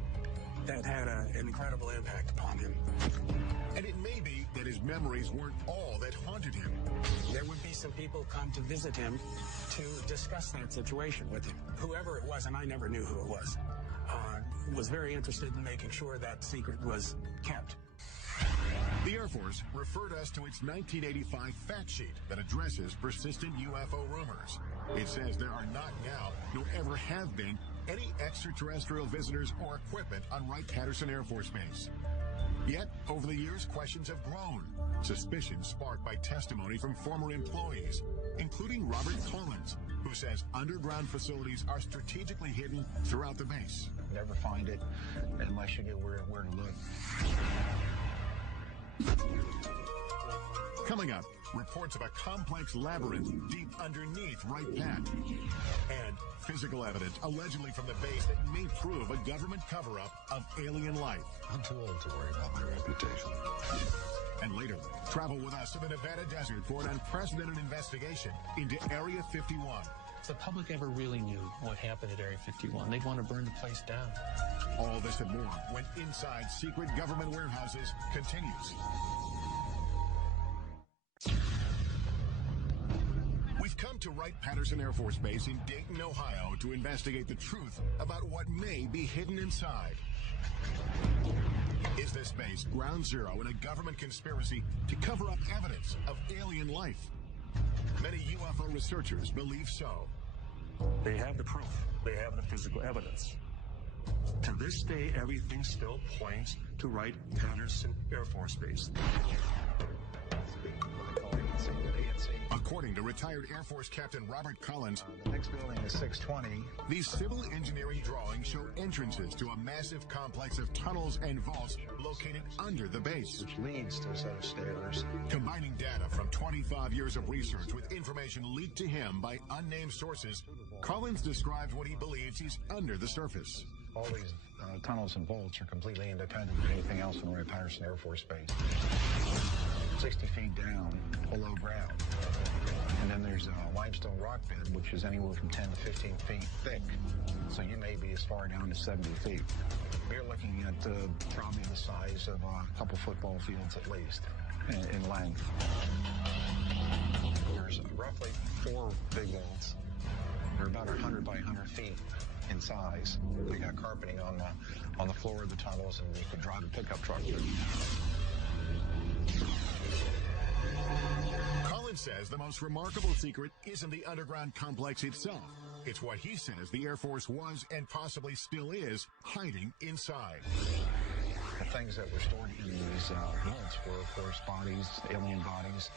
That had an incredible impact upon him. And it may be that his memories weren't all that haunted him. There would be some people come to visit him to discuss that situation with him. Whoever it was, and I never knew who it was very interested in making sure that secret was kept. The Air Force referred us to its 1985 fact sheet that addresses persistent UFO rumors. It says there are not now, nor ever have been, any extraterrestrial visitors or equipment on Wright-Patterson Air Force Base. Yet, over the years, questions have grown, suspicions sparked by testimony from former employees, including Robert Collins, who says underground facilities are strategically hidden throughout the base. Never find it unless you know where to look. Coming up, reports of a complex labyrinth deep underneath Wright Pat. And physical evidence allegedly from the base that may prove a government cover-up of alien life. I'm too old to worry about my reputation. And later, travel with us to the Nevada desert for an unprecedented investigation into Area 51. If the public ever really knew what happened at Area 51, they'd want to burn the place down. All this and more when Inside Secret Government Warehouses continues. We've come to Wright-Patterson Air Force Base in Dayton, Ohio to investigate the truth about what may be hidden inside. Is this base ground zero in a government conspiracy to cover up evidence of alien life? Many UFO researchers believe so. They have the proof. They have the physical evidence. To this day, everything still points to Wright-Patterson Air Force Base. According to retired Air Force Captain Robert Collins, the next building is 620. These civil engineering drawings show entrances to a massive complex of tunnels and vaults located under the base, which leads to a set of stairs. Combining data from 25 years of research with information leaked to him by unnamed sources, Collins describes what he believes he's under the surface. All these tunnels and vaults are completely independent of anything else in Wright-Patterson Air Force Base. 60 feet down, below ground. And then there's a limestone rock bed, which is anywhere from 10 to 15 feet thick. So you may be as far down as 70 feet. We're looking at probably the size of a couple football fields at least in length. There's roughly 4 big vaults. They're about 100 by 100 feet in size. They got carpeting on the floor of the tunnels, and you could drive a pickup truck through. Collins says the most remarkable secret isn't the underground complex itself. It's what he says the Air Force was and possibly still is hiding inside. The things that were stored in these vaults were, of course, bodies, alien bodies.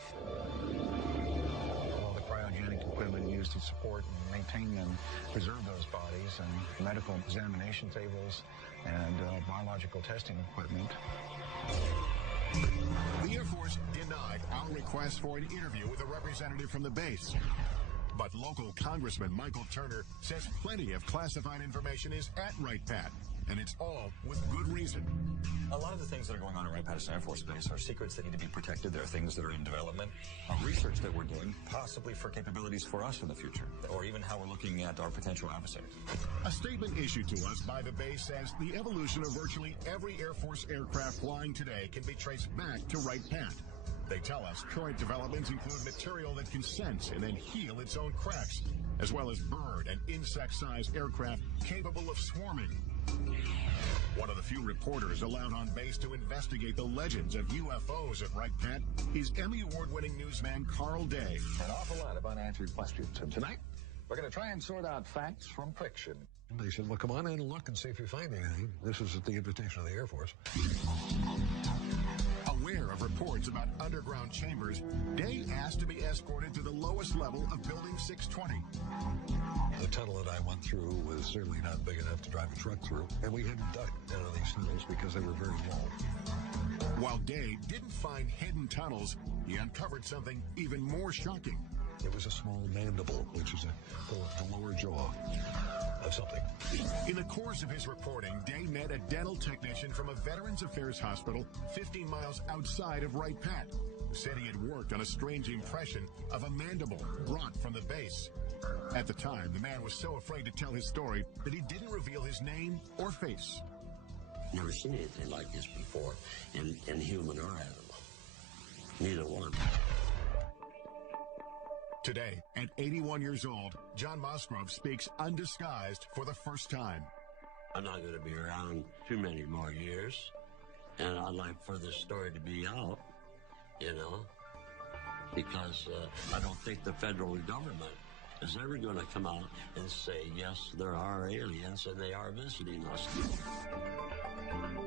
All the cryogenic equipment used to support and maintain and preserve those bodies, and medical examination tables and biological meteorological testing equipment. The Air Force denied our request for an interview with a representative from the base. But local Congressman Michael Turner says plenty of classified information is at Wright Pat, and it's all with good reason. A lot of the things that are going on at Wright-Patterson Air Force Base are secrets that need to be protected. There are things that are in development, research that we're doing, possibly for capabilities for us in the future, or even how we're looking at our potential adversaries. A statement issued to us by the base says the evolution of virtually every Air Force aircraft flying today can be traced back to Wright Pat. They tell us current developments include material that can sense and then heal its own cracks, as well as bird and insect-sized aircraft capable of swarming. One of the few reporters allowed on base to investigate the legends of UFOs at Wright Pat is Emmy Award-winning newsman Carl Day. An awful lot of unanswered questions. And tonight, we're going to try and sort out facts from fiction. They said, well, come on in and look and see if you find anything. This is at the invitation of the Air Force. Aware of reports about underground chambers, Day asked to be escorted to the lowest level of Building 620. The tunnel that I went through was certainly not big enough to drive a truck through, and we had to duck down on these tunnels because they were very low. While Day didn't find hidden tunnels, he uncovered something even more shocking. It was a small mandible, which is the lower jaw of something. In the course of his reporting, Day met a dental technician from a Veterans Affairs hospital 15 miles outside of Wright Pat, who said he had worked on a strange impression of a mandible brought from the base. At the time, the man was so afraid to tell his story that he didn't reveal his name or face. Never seen anything like this before in human or animal. Neither one. Today, at 81 years old, John Musgrove speaks undisguised for the first time. I'm not going to be around too many more years, and I'd like for this story to be out, because I don't think the federal government is ever going to come out and say, yes, there are aliens and they are visiting us.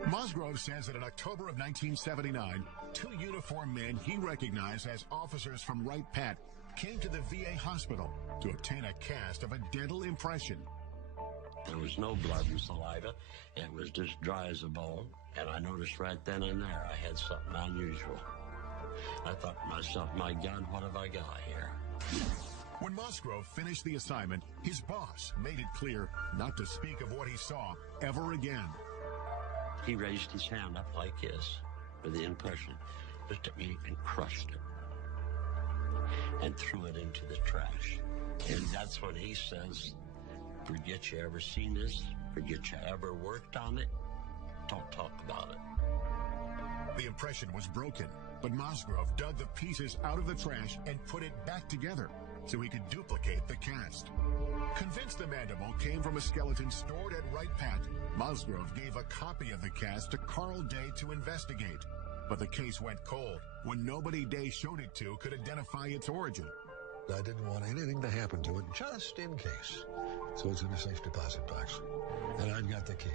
Musgrove says that in October of 1979, two uniformed men he recognized as officers from Wright Pat came to the VA hospital to obtain a cast of a dental impression. There was no blood and saliva. It was just dry as a bone. And I noticed right then and there I had something unusual. I thought to myself, my God, what have I got here? When Musgrove finished the assignment, his boss made it clear not to speak of what he saw ever again. He raised his hand up like this for the impression, looked at me and crushed it and threw it into the trash. And that's when he says, forget you ever seen this, forget you ever worked on it, don't talk about it. The impression was broken, but Musgrove dug the pieces out of the trash and put it back together so he could duplicate the cast. Convinced the mandible came from a skeleton stored at Wright Pat, Musgrove gave a copy of the cast to Carl Day to investigate. But the case went cold when nobody Day showed it to could identify its origin. I didn't want anything to happen to it, just in case. So it's in a safe deposit box. And I've got the key.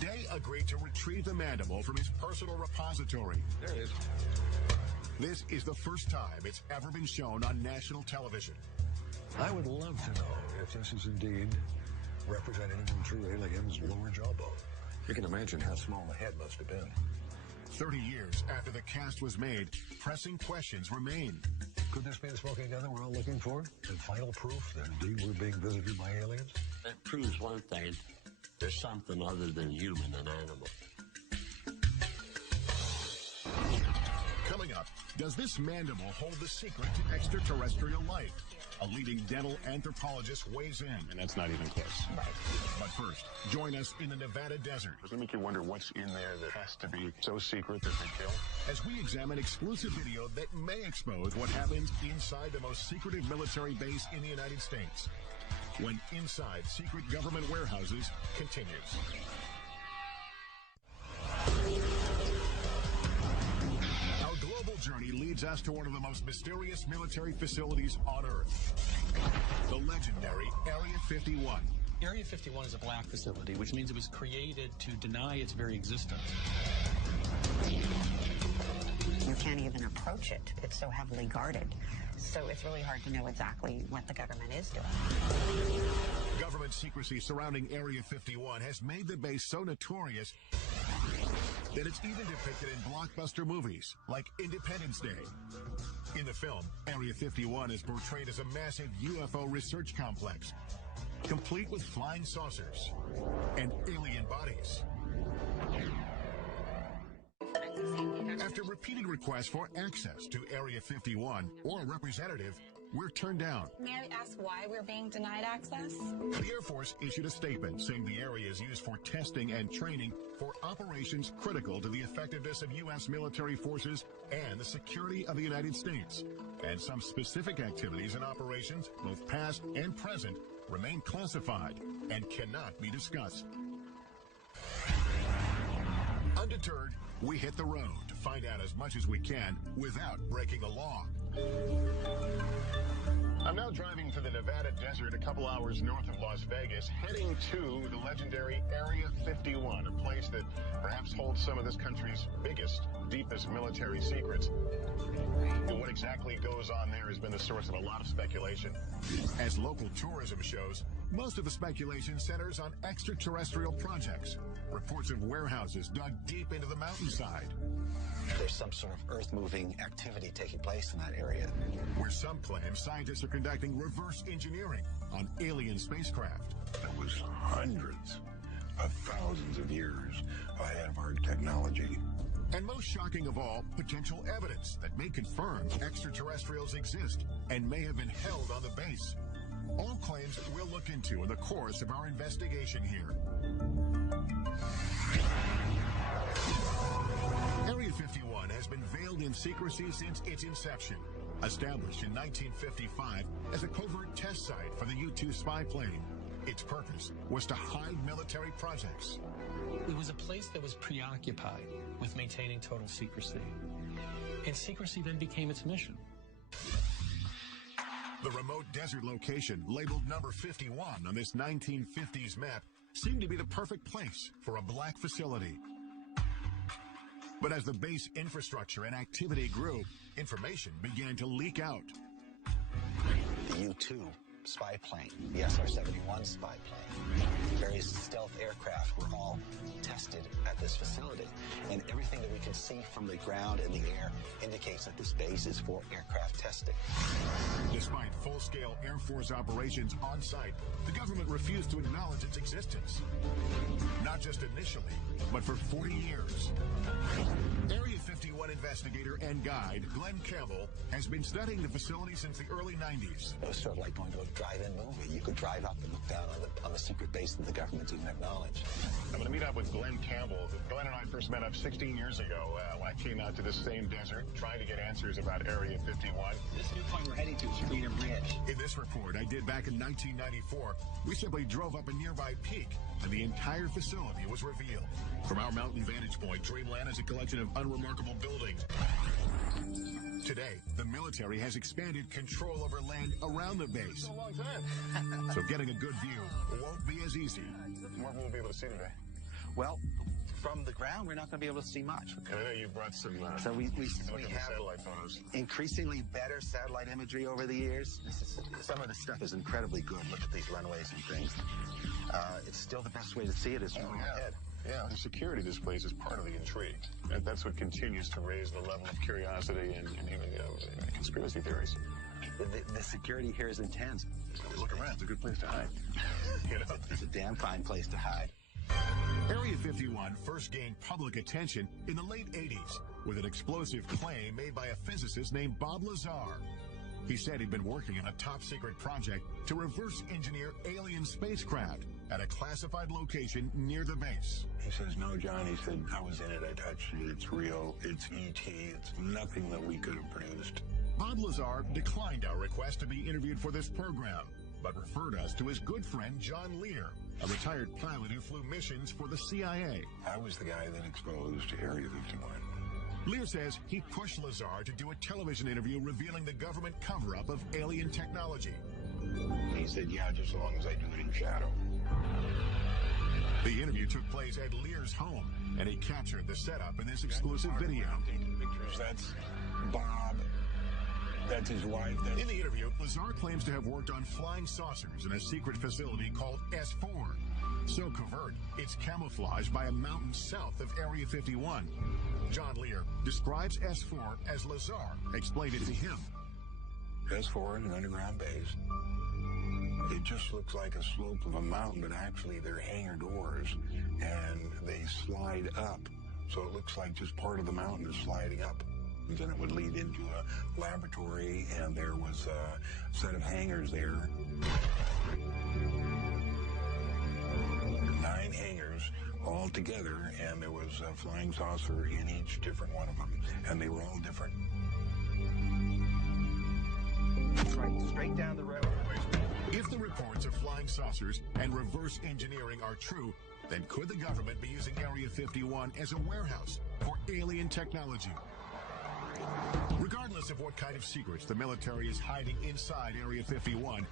Day agreed to retrieve the mandible from his personal repository. There it is. This is the first time it's ever been shown on national television. I would love to know if this is indeed representative of the true alien's lower jawbone. You can imagine how small the head must have been. 30 years after the cast was made, pressing questions remain. Could this be the smoking gun that we're all looking for? And final proof that indeed we're being visited by aliens? That proves one thing. There's something other than human and animal. Coming up, does this mandible hold the secret to extraterrestrial life? A leading dental anthropologist weighs in. And that's not even close. Right. But first, join us in the Nevada desert. Does it make you wonder what's in there that has to be so secret that they kill? As we examine exclusive video that may expose what happens inside the most secretive military base in the United States. When Inside Secret Government Warehouses continues. Our global journey leads us to one of the most mysterious military facilities on Earth. The legendary Area 51. Area 51 is a black facility, which means it was created to deny its very existence. You can't even approach it. It's so heavily guarded. So it's really hard to know exactly what the government is doing. Government secrecy surrounding Area 51 has made the base so notorious that it's even depicted in blockbuster movies like Independence Day. In the film, Area 51 is portrayed as a massive UFO research complex, complete with flying saucers and alien bodies. After repeated requests for access to Area 51 or a representative, we're turned down. May I ask why we're being denied access? The Air Force issued a statement saying the area is used for testing and training for operations critical to the effectiveness of U.S. military forces and the security of the United States. And some specific activities and operations, both past and present, remain classified and cannot be discussed. Undeterred, we hit the road to find out as much as we can without breaking the law. I'm now driving through the Nevada desert a couple hours north of Las Vegas, heading to the legendary Area 51, a place that perhaps holds some of this country's biggest, deepest military secrets. And what exactly goes on there has been the source of a lot of speculation. As local tourism shows, most of the speculation centers on extraterrestrial projects, reports of warehouses dug deep into the mountainside. There's some sort of earth-moving activity taking place in that area. Where some claim scientists are conducting reverse engineering on alien spacecraft. That was hundreds of thousands of years ahead of our technology. And most shocking of all, potential evidence that may confirm extraterrestrials exist and may have been held on the base. All claims that we'll look into in the course of our investigation here. Area 51 has been veiled in secrecy since its inception. Established in 1955 as a covert test site for the U-2 spy plane, its purpose was to hide military projects. It was a place that was preoccupied with maintaining total secrecy. And secrecy then became its mission. The remote desert location, labeled number 51 on this 1950s map, seemed to be the perfect place for a black facility. But as the base infrastructure and activity grew, information began to leak out. The U-2 spy plane, the SR-71 spy plane, various stealth aircraft were all tested at this facility. And everything that we can see from the ground and the air indicates that this base is for aircraft testing. Despite full-scale Air Force operations on site, the government refused to acknowledge its existence. Not just initially, but for 40 years. Area 51 investigator and guide Glenn Campbell has been studying the facility since the early 90s. It was sort of like going to a drive-in movie. You could drive up and look down on the secret base that the government didn't acknowledge. I'm going to meet up with Glenn Campbell. Glenn and I first met up 16 years ago when I came out to this same desert trying to get answers about Area 51. This new point we're heading to is Freedom Bridge. In this report I did back in 1994, we simply drove up a nearby peak and the entire facility was revealed. From our mountain vantage point, Dreamland is a collection of unremarkable buildings. Today, the military has expanded control over land around the base. A long time. So getting a good view won't be as easy. What will we be able to see today? Well, from the ground, we're not going to be able to see much. I know you brought some so we have satellite photos. Increasingly better satellite imagery over the years. Some of the stuff is incredibly good. Look at these runways and things. It's still the best way to see it is from overhead. Yeah, the security of this place is part of the intrigue. And that's what continues to raise the level of curiosity and even conspiracy theories. The security here is intense. Look around. It's a good place to hide. It's a damn fine place to hide. Area 51 first gained public attention in the late 80s with an explosive claim made by a physicist named Bob Lazar. He said he'd been working on a top-secret project to reverse engineer alien spacecraft at a classified location near the base. He says, no, John. He said, I was in it. I touched it. It's real. It's E.T. It's nothing that we could have produced. Bob Lazar declined our request to be interviewed for this program, but referred us to his good friend John Lear, a retired pilot who flew missions for the CIA. I was the guy that exposed Area 51. Lear says he pushed Lazar to do a television interview revealing the government cover-up of alien technology. He said, yeah, just as long as I do it in shadow. The interview took place at Lear's home, and he captured the setup in this exclusive video. Taking pictures. That's Bob. That's his wife. In the interview, Lazar claims to have worked on flying saucers in a secret facility called S4. So covert, it's camouflaged by a mountain south of Area 51. John Lear describes S4 as Lazar explained it to him. S4 is an underground base. It just looks like a slope of a mountain, but actually they're hangar doors, and they slide up. So it looks like just part of the mountain is sliding up. And then it would lead into a laboratory, and there was a set of hangars there. 9 hangars all together, and there was a flying saucer in each different one of them, and they were all different. Right, straight down the road. If the reports of flying saucers and reverse engineering are true, then could the government be using Area 51 as a warehouse for alien technology? Regardless of what kind of secrets the military is hiding inside Area 51,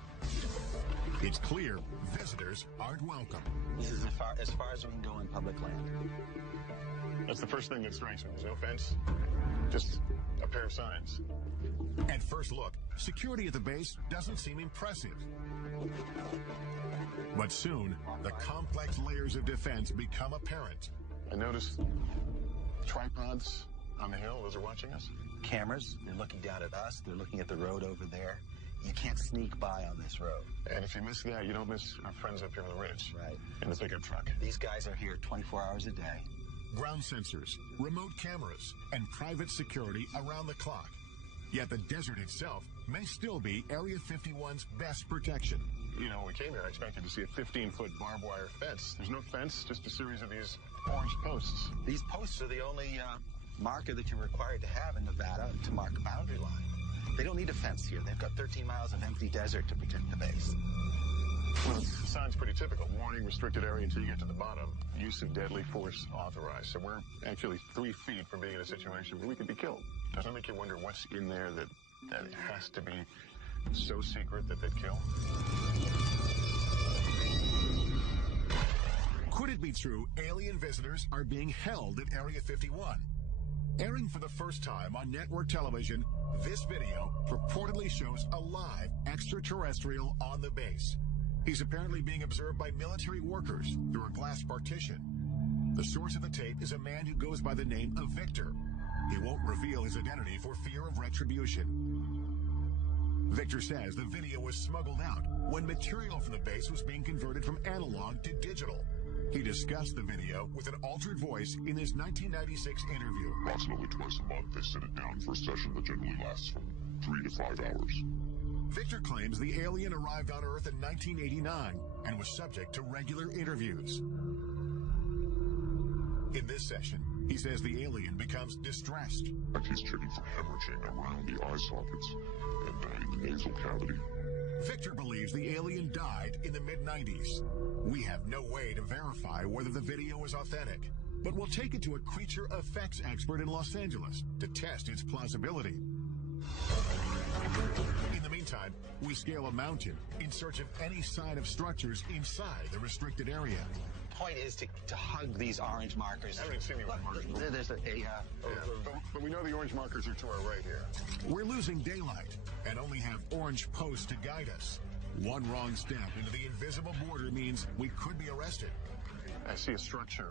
it's clear visitors aren't welcome. This is as far as we can go in public land. That's the first thing that strikes me. There's no fence, just a pair of signs. At first look, security at the base doesn't seem impressive. But soon, the complex layers of defense become apparent. I noticed tripods on the hill. Those are watching us. Cameras, they're looking down at us. They're looking at the road over there. You can't sneak by on this road. And if you miss that, you don't miss our friends up here on the ridge. Right. In the pickup truck. These guys are here 24 hours a day. Ground sensors, remote cameras, and private security around the clock. Yet the desert itself may still be Area 51's best protection. You know, when we came here, I expected to see a 15-foot barbed wire fence. There's no fence, just a series of these orange posts. These posts are the only marker that you're required to have in Nevada to mark a boundary line. They don't need a fence here. They've got 13 miles of empty desert to protect the base. Well, the sign's pretty typical. Warning, restricted area until you get to the bottom. Use of deadly force authorized. So we're actually 3 feet from being in a situation where we could be killed. Doesn't it make you wonder what's in there that it has to be so secret that they'd kill? Could it be true alien visitors are being held at Area 51? Airing for the first time on network television, this video purportedly shows a live extraterrestrial on the base. He's apparently being observed by military workers through a glass partition. The source of the tape is a man who goes by the name of Victor. He won't reveal his identity for fear of retribution. Victor says the video was smuggled out when material from the base was being converted from analog to digital. He discussed the video with an altered voice in his 1996 interview. Approximately twice a month, they sit it down for a session that generally lasts from 3 to 5 hours. Victor claims the alien arrived on Earth in 1989 and was subject to regular interviews. In this session, he says the alien becomes distressed. He's checking for hemorrhaging around the eye sockets and in the nasal cavity. Victor believes the alien died in the mid-90s. We have no way to verify whether the video is authentic, but we'll take it to a creature effects expert in Los Angeles to test its plausibility. In the meantime, we scale a mountain in search of any sign of structures inside the restricted area. The point is to hug these orange markers. I haven't seen the orange markers. There's but we know the orange markers are to our right here. We're losing daylight and only have orange posts to guide us. One wrong step into the invisible border means we could be arrested. I see a structure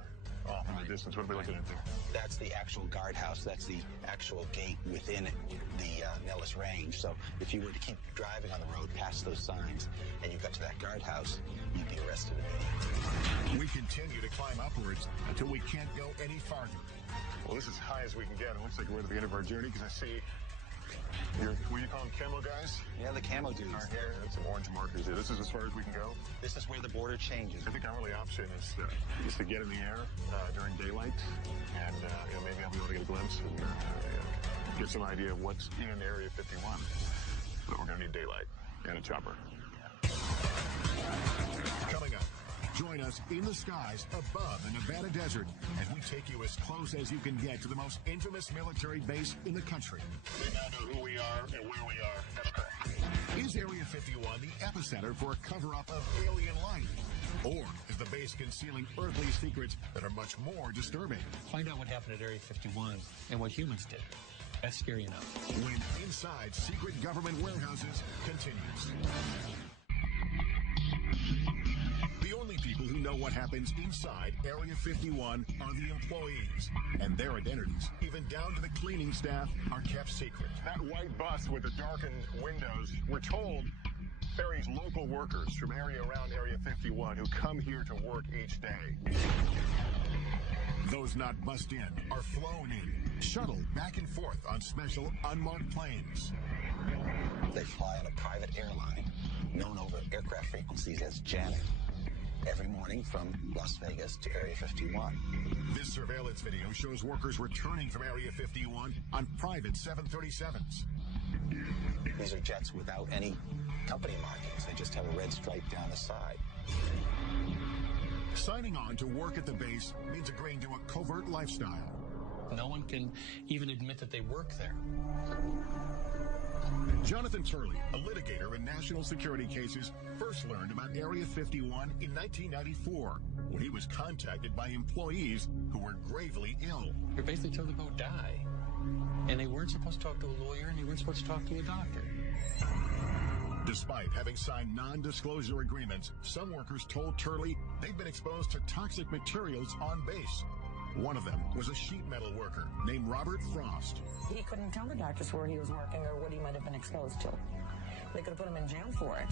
off in the distance. What are we looking at there? That's the actual guardhouse. That's the actual gate within the Nellis Range. So if you were to keep driving on the road past those signs and you got to that guardhouse, you'd be arrested immediately. We continue to climb upwards until we can't go any farther. Well, this is as high as we can get. It looks like we're at the end of our journey because I see what do you call them, camo guys? Yeah, the camo dudes. Are here. There's some orange markers here. This is as far as we can go. This is where the border changes. I think our only option is to get in the air during daylight, and maybe I'll be able to get a glimpse and get some idea of what's in Area 51. But we're going to need daylight and a chopper. Coming up, join us in the skies above the Nevada desert as we take you as close as you can get to the most infamous military base in the country. We now know who we are and where we are. That's correct. Is Area 51 the epicenter for a cover-up of alien life? Or is the base concealing earthly secrets that are much more disturbing? Find out what happened at Area 51 and what humans did. That's scary enough. When Inside Secret Government Warehouses continues. The only people who know what happens inside Area 51 are the employees, and their identities, even down to the cleaning staff, are kept secret. That white bus with the darkened windows, we're told, carries local workers from around Area 51 who come here to work each day. Those not bussed in are flown in, shuttled back and forth on special unmarked planes. They fly on a private airline known over aircraft frequencies as Janet every morning from Las Vegas to Area 51. This surveillance video shows workers returning from Area 51 on private 737s. These are jets without any company markings. They just have a red stripe down the side. Signing on to work at the base means agreeing to a covert lifestyle. No one can even admit that they work there. Jonathan Turley, a litigator in national security cases, first learned about Area 51 in 1994 when he was contacted by employees who were gravely ill. You're basically told to go die. And they weren't supposed to talk to a lawyer, and they weren't supposed to talk to a doctor. Despite having signed non-disclosure agreements, some workers told Turley they'd been exposed to toxic materials on base. One of them was a sheet metal worker named Robert Frost. He couldn't tell the doctors where he was working or what he might have been exposed to. They could have put him in jail for it.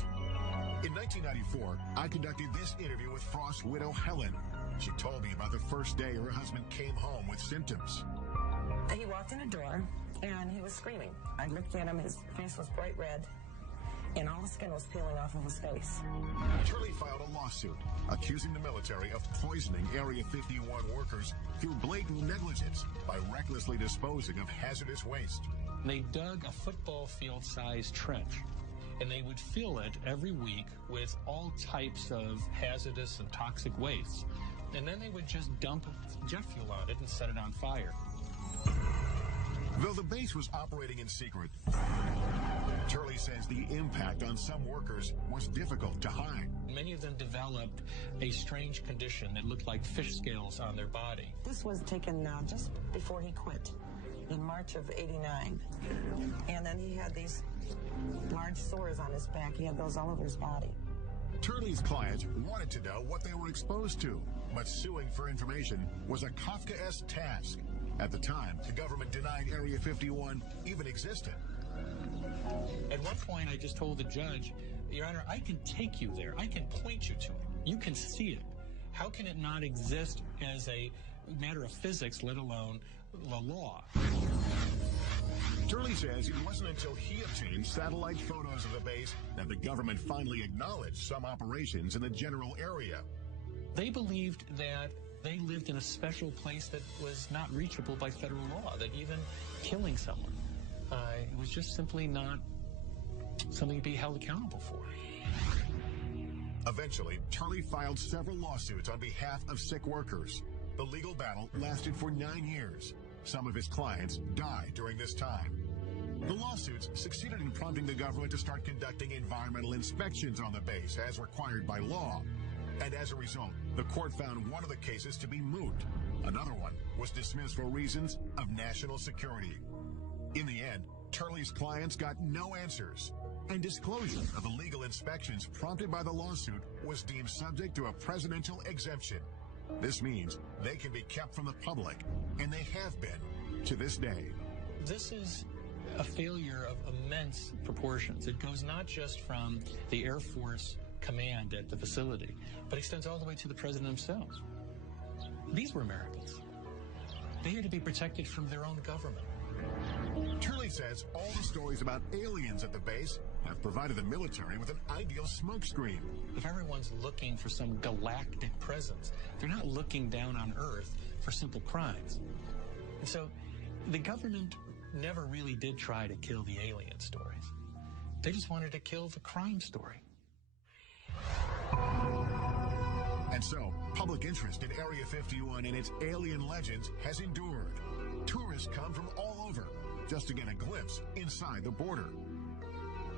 In 1994, I conducted this interview with Frost's widow, Helen. She told me about the first day her husband came home with symptoms. He walked in a door, and he was screaming. I looked at him. His face was bright red, and all the skin was peeling off of his face. Turley filed a lawsuit accusing the military of poisoning Area 51 workers through blatant negligence by recklessly disposing of hazardous waste. They dug a football field-sized trench, and they would fill it every week with all types of hazardous and toxic waste. And then they would just dump jet fuel on it and set it on fire. Though the base was operating in secret, Turley says the impact on some workers was difficult to hide. Many of them developed a strange condition that looked like fish scales on their body. This was taken just before he quit in March of '89. And then he had these large sores on his back. He had those all over his body. Turley's clients wanted to know what they were exposed to, but suing for information was a Kafkaesque task. At the time, the government denied Area 51 even existed. At one point, I just told the judge, Your Honor, I can take you there. I can point you to it. You can see it. How can it not exist as a matter of physics, let alone the law? Turley says it wasn't until he obtained satellite photos of the base that the government finally acknowledged some operations in the general area. They believed that they lived in a special place that was not reachable by federal law, that even killing someone it was just simply not something to be held accountable for. Eventually, Turley filed several lawsuits on behalf of sick workers. The legal battle lasted for 9 years. Some of his clients died during this time. The lawsuits succeeded in prompting the government to start conducting environmental inspections on the base as required by law. And as a result, the court found one of the cases to be moot. Another one was dismissed for reasons of national security. In the end, Turley's clients got no answers, and disclosure of the legal inspections prompted by the lawsuit was deemed subject to a presidential exemption. This means they can be kept from the public, and they have been to this day. This is a failure of immense proportions. It goes not just from the Air Force command at the facility, but extends all the way to the president himself. These were Americans. They had to be protected from their own government. Turley says all the stories about aliens at the base have provided the military with an ideal smokescreen. If everyone's looking for some galactic presence, they're not looking down on Earth for simple crimes. And so the government never really did try to kill the alien stories. They just wanted to kill the crime story. And so, public interest in Area 51 and its alien legends has endured. Tourists come from all over just to get a glimpse inside the border.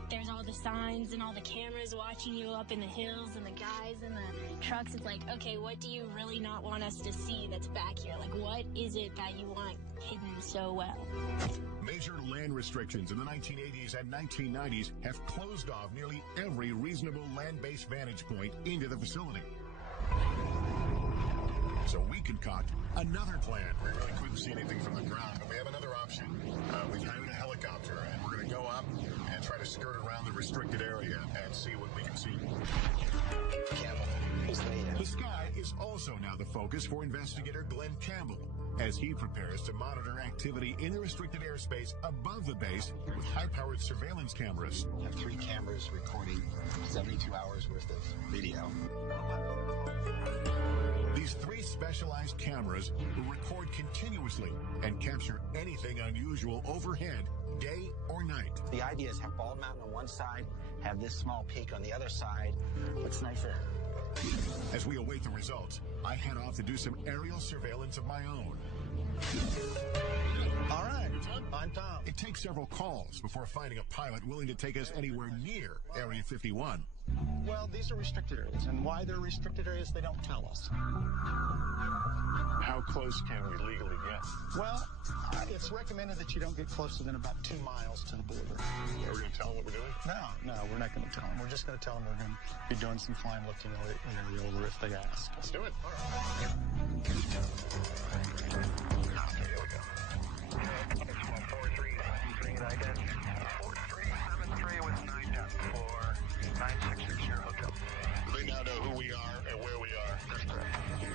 there's all the signs and all the cameras watching you up in the hills and the guys in the trucks. It's like, okay, what do you really not want us to see that's back here? Like, what is it that you want hidden so well? Major land restrictions in the 1980s and 1990s have closed off nearly every reasonable land-based vantage point into the facility. So we concoct another plan. We really couldn't see anything from the ground, but we have another option. We've hired a helicopter, and we're going to go up and try to skirt around the restricted area and see what we can see. The sky is also now the focus for investigator Glenn Campbell, as he prepares to monitor activity in the restricted airspace above the base with high-powered surveillance cameras. We have 3 cameras recording 72 hours worth of video. These 3 specialized cameras will record continuously and capture anything unusual overhead, day or night. The idea is have Bald Mountain on one side, have this small peak on the other side. Looks nicer. As we await the results, I head off to do some aerial surveillance of my own. All right, I'm Tom. It takes several calls before finding a pilot willing to take us anywhere near Area 51. Well, these are restricted areas, and why they're restricted areas, they don't tell us. How close can we legally get? Well, it's recommended that you don't get closer than about 2 miles to the border. Are we going to tell them what we're doing? No, we're not going to tell them. We're just going to tell them we're going to be doing some flying looking area over if they ask. Let's do it. All right. Here we go. 4373 ident. 4373 with 910 for 9660 hotel. They now know who we are and where we are.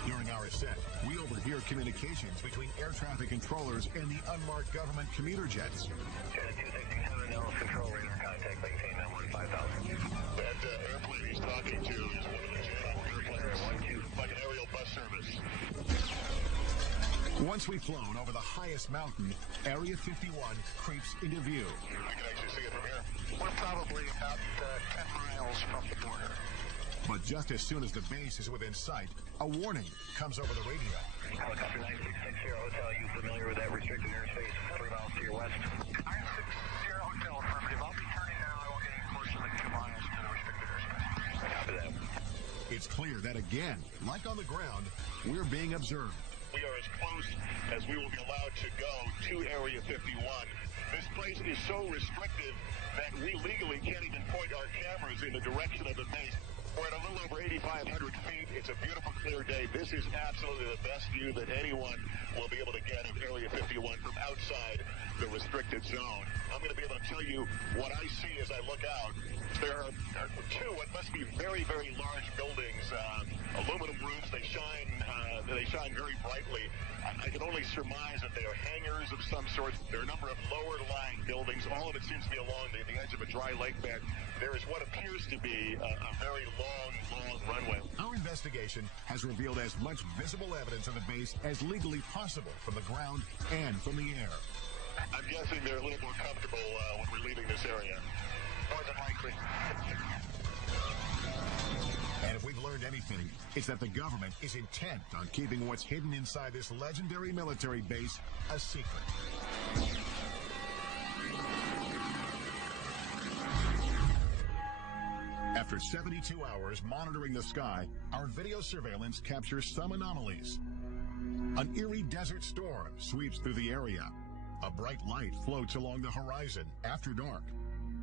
During our ascent, we overhear communications between air traffic controllers and the unmarked government commuter jets. Janet 267, Ellis control radar contact, maintain that 15,000. That airplane he's talking to is one of the Janet airplanes, like an aerial bus service. Once we've flown over the highest mountain, Area 51 creeps into view. I can actually see it from here. We're probably about 10 miles from the border. But just as soon as the base is within sight, a warning comes over the radio. Helicopter 9660 Hotel, you familiar with that restricted airspace 3 miles to your west? 960 Hotel, affirmative. I'll be turning now. I won't get any closer than 2 miles to the restricted airspace. Copy that. It's clear that again, like on the ground, we're being observed. We are as close as we will be allowed to go to Area 51. This place is so restrictive that we legally can't even point our cameras in the direction of the base. We're at a little over 8,500 feet. It's a beautiful, clear day. This is absolutely the best view that anyone will be able to get of Area 51 from outside the restricted zone. I'm going to be able to tell you what I see as I look out. There are 2 what must be very, very large buildings, aluminum roofs. They shine very brightly. I can only surmise that they are hangars of some sort. There are a number of lower-lying buildings. All of it seems to be along the edge of a dry lake bed. There is what appears to be a very long runway. Our investigation has revealed as much visible evidence of the base as legally possible from the ground and from the air. I'm guessing they're a little more comfortable when we're leaving this area. More than likely. And if we've learned anything, it's that the government is intent on keeping what's hidden inside this legendary military base a secret. After 72 hours monitoring the sky, our video surveillance captures some anomalies. An eerie desert storm sweeps through the area. A bright light floats along the horizon after dark.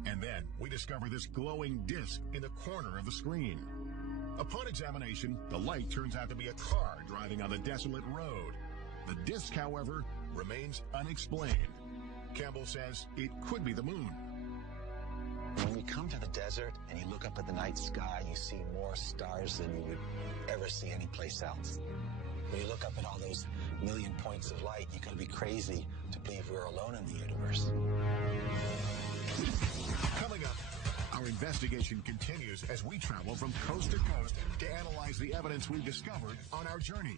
And then we discover this glowing disc in the corner of the screen. Upon examination, the light turns out to be a car driving on the desolate road. The disc, however, remains unexplained. Campbell says it could be the moon. When you come to the desert and you look up at the night sky, you see more stars than you would ever see anyplace else. When you look up at all those million points of light, you gotta be crazy to believe we're alone in the universe. Coming up, our investigation continues as we travel from coast to coast to analyze the evidence we've discovered on our journey.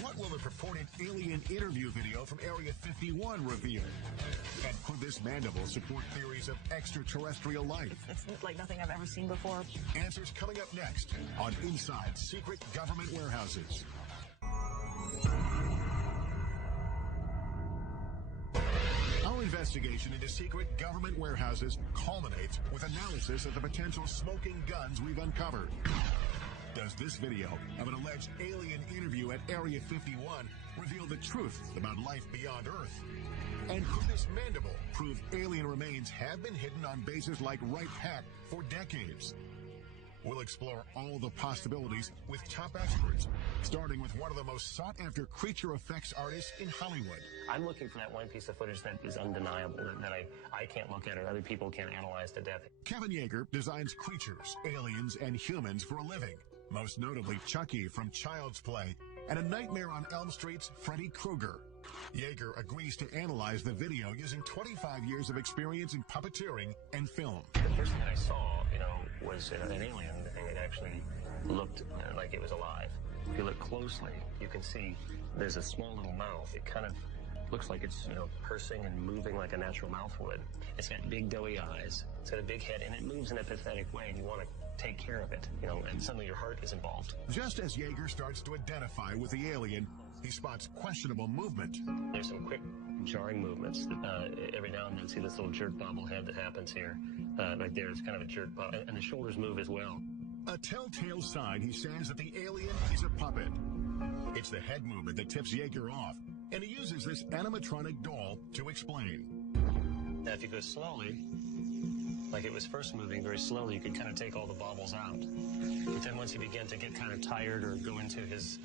What will the purported alien interview video from Area 51 reveal? And could this mandible support theories of extraterrestrial life? It's like nothing I've ever seen before. Answers coming up next on Inside Secret Government Warehouses. Our investigation into secret government warehouses culminates with analysis of the potential smoking guns we've uncovered. Does this video of an alleged alien interview at Area 51 reveal the truth about life beyond Earth? And could this mandible prove alien remains have been hidden on bases like Wright Pat for decades? We'll explore all the possibilities with top experts, starting with one of the most sought-after creature effects artists in Hollywood. I'm looking for that one piece of footage that is undeniable, that I can't look at or other people can't analyze to death. Kevin Yeager designs creatures, aliens, and humans for a living, most notably Chucky from Child's Play and A Nightmare on Elm Street's Freddy Krueger. Yeager agrees to analyze the video using 25 years of experience in puppeteering and film. The first thing that I saw, was an alien, and it actually looked like it was alive. If you look closely, you can see there's a small little mouth. It kind of looks like it's, pursing and moving like a natural mouth would. It's got big doughy eyes. It's got a big head, and it moves in a pathetic way, and you want to take care of it, and suddenly your heart is involved. Just as Yeager starts to identify with the alien, he spots questionable movement. There's some quick, jarring movements. Every now and then, see this little jerk bobblehead that happens here. Right there, it's kind of a jerk bob, and the shoulders move as well. A telltale sign, he says, that the alien is a puppet. It's the head movement that tips Yeager off, and he uses this animatronic doll to explain. Now, if you go slowly, like it was first moving very slowly, you could kind of take all the bobbles out. But then once he began to get kind of tired or go into his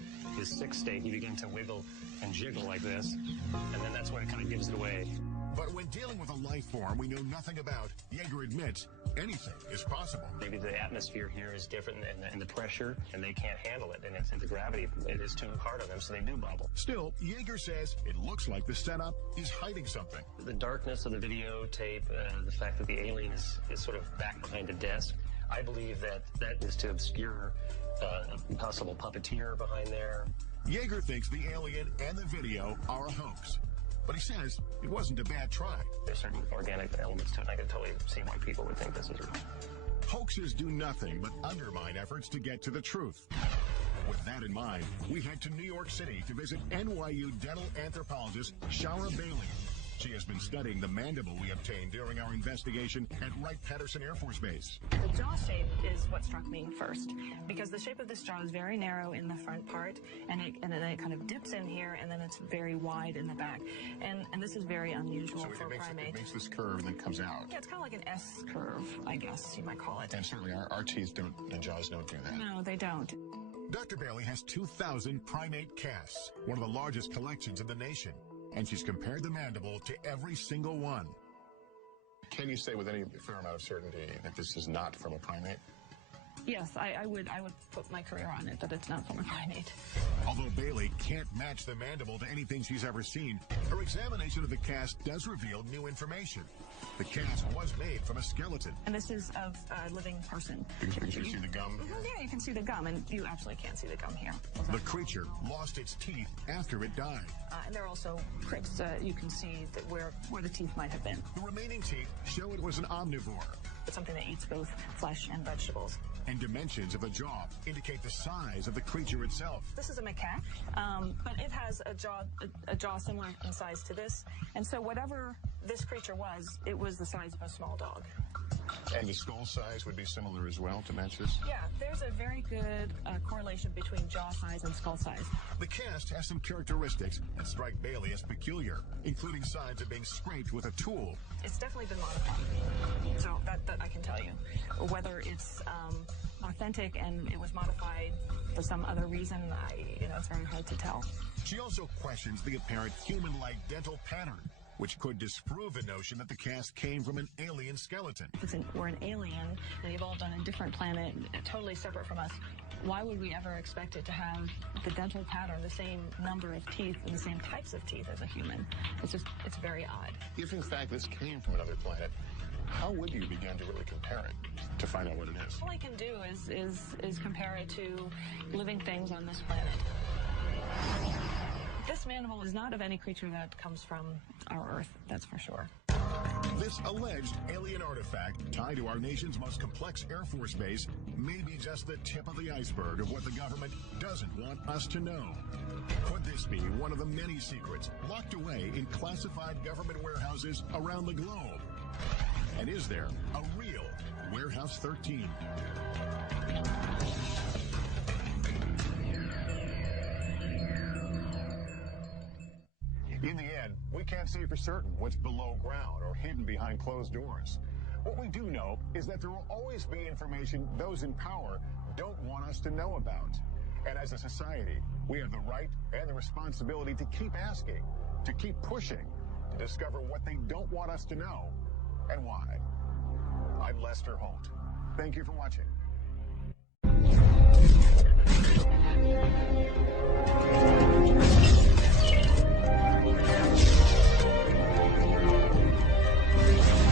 sick state, he began to wiggle and jiggle like this, and then that's when it kind of gives it away. But when dealing with a life form we know nothing about, Yeager admits anything is possible. Maybe the atmosphere here is different and the pressure, and they can't handle it, and the gravity, it is too hard on them, so they do bobble. Still, Yeager says it looks like the setup is hiding something. The darkness of the videotape, the fact that the alien is sort of back behind a desk, I believe that is to obscure a possible puppeteer behind there. Yeager thinks the alien and the video are a hoax. But he says it wasn't a bad try. There's certain organic elements to it, and I can totally see why people would think this is real. Hoaxes do nothing but undermine efforts to get to the truth. With that in mind, we head to New York City to visit NYU dental anthropologist Shara Bailey. She has been studying the mandible we obtained during our investigation at Wright-Patterson Air Force Base. The jaw shape is what struck me first, because the shape of this jaw is very narrow in the front part, and then it kind of dips in here, and then it's very wide in the back. And this is very unusual for a primate. It makes this curve that comes out. Yeah, it's kind of like an S curve, I guess you might call it. And certainly our teeth and jaws don't do that. No, they don't. Dr. Bailey has 2,000 primate casts, one of the largest collections in the nation. And she's compared the mandible to every single one. Can you say with any fair amount of certainty that this is not from a primate? Yes, I would put my career on it that it's not from a primate. Although Bailey can't match the mandible to anything she's ever seen, her examination of the cast does reveal new information. The cast was made from a skeleton. And this is of a living person. You can see the gum? Yeah, you can see the gum, and you absolutely can't see the gum here. The creature lost its teeth after it died. And there are also pricks. You can see that where the teeth might have been. The remaining teeth show it was an omnivore. It's something that eats both flesh and vegetables. And dimensions of the jaw indicate the size of the creature itself. This is a macaque, but it has a jaw similar in size to this. And so whatever this creature was, it was the size of a small dog. And the skull size would be similar as well to match this? Yeah, there's a very good correlation between jaw size and skull size. The cast has some characteristics that strike Bailey as peculiar, including signs of being scraped with a tool. It's definitely been modified, so that I can tell you. Whether it's authentic and it was modified for some other reason, it's very hard to tell. She also questions the apparent human-like dental pattern, which could disprove the notion that the cast came from an alien skeleton. If we're an alien that evolved on a different planet, totally separate from us, why would we ever expect it to have the dental pattern, the same number of teeth and the same types of teeth as a human? It's very odd. If in fact this came from another planet, how would you begin to really compare it to find out what it is? All I can do is compare it to living things on this planet. This mandible is not of any creature that comes from our Earth, that's for sure. This alleged alien artifact tied to our nation's most complex Air Force base may be just the tip of the iceberg of what the government doesn't want us to know. Could this be one of the many secrets locked away in classified government warehouses around the globe? And is there a real Warehouse 13? In the end, we can't say for certain what's below ground or hidden behind closed doors. What we do know is that there will always be information those in power don't want us to know about. And as a society, we have the right and the responsibility to keep asking, to keep pushing, to discover what they don't want us to know and why. I'm Lester Holt. Thank you for watching.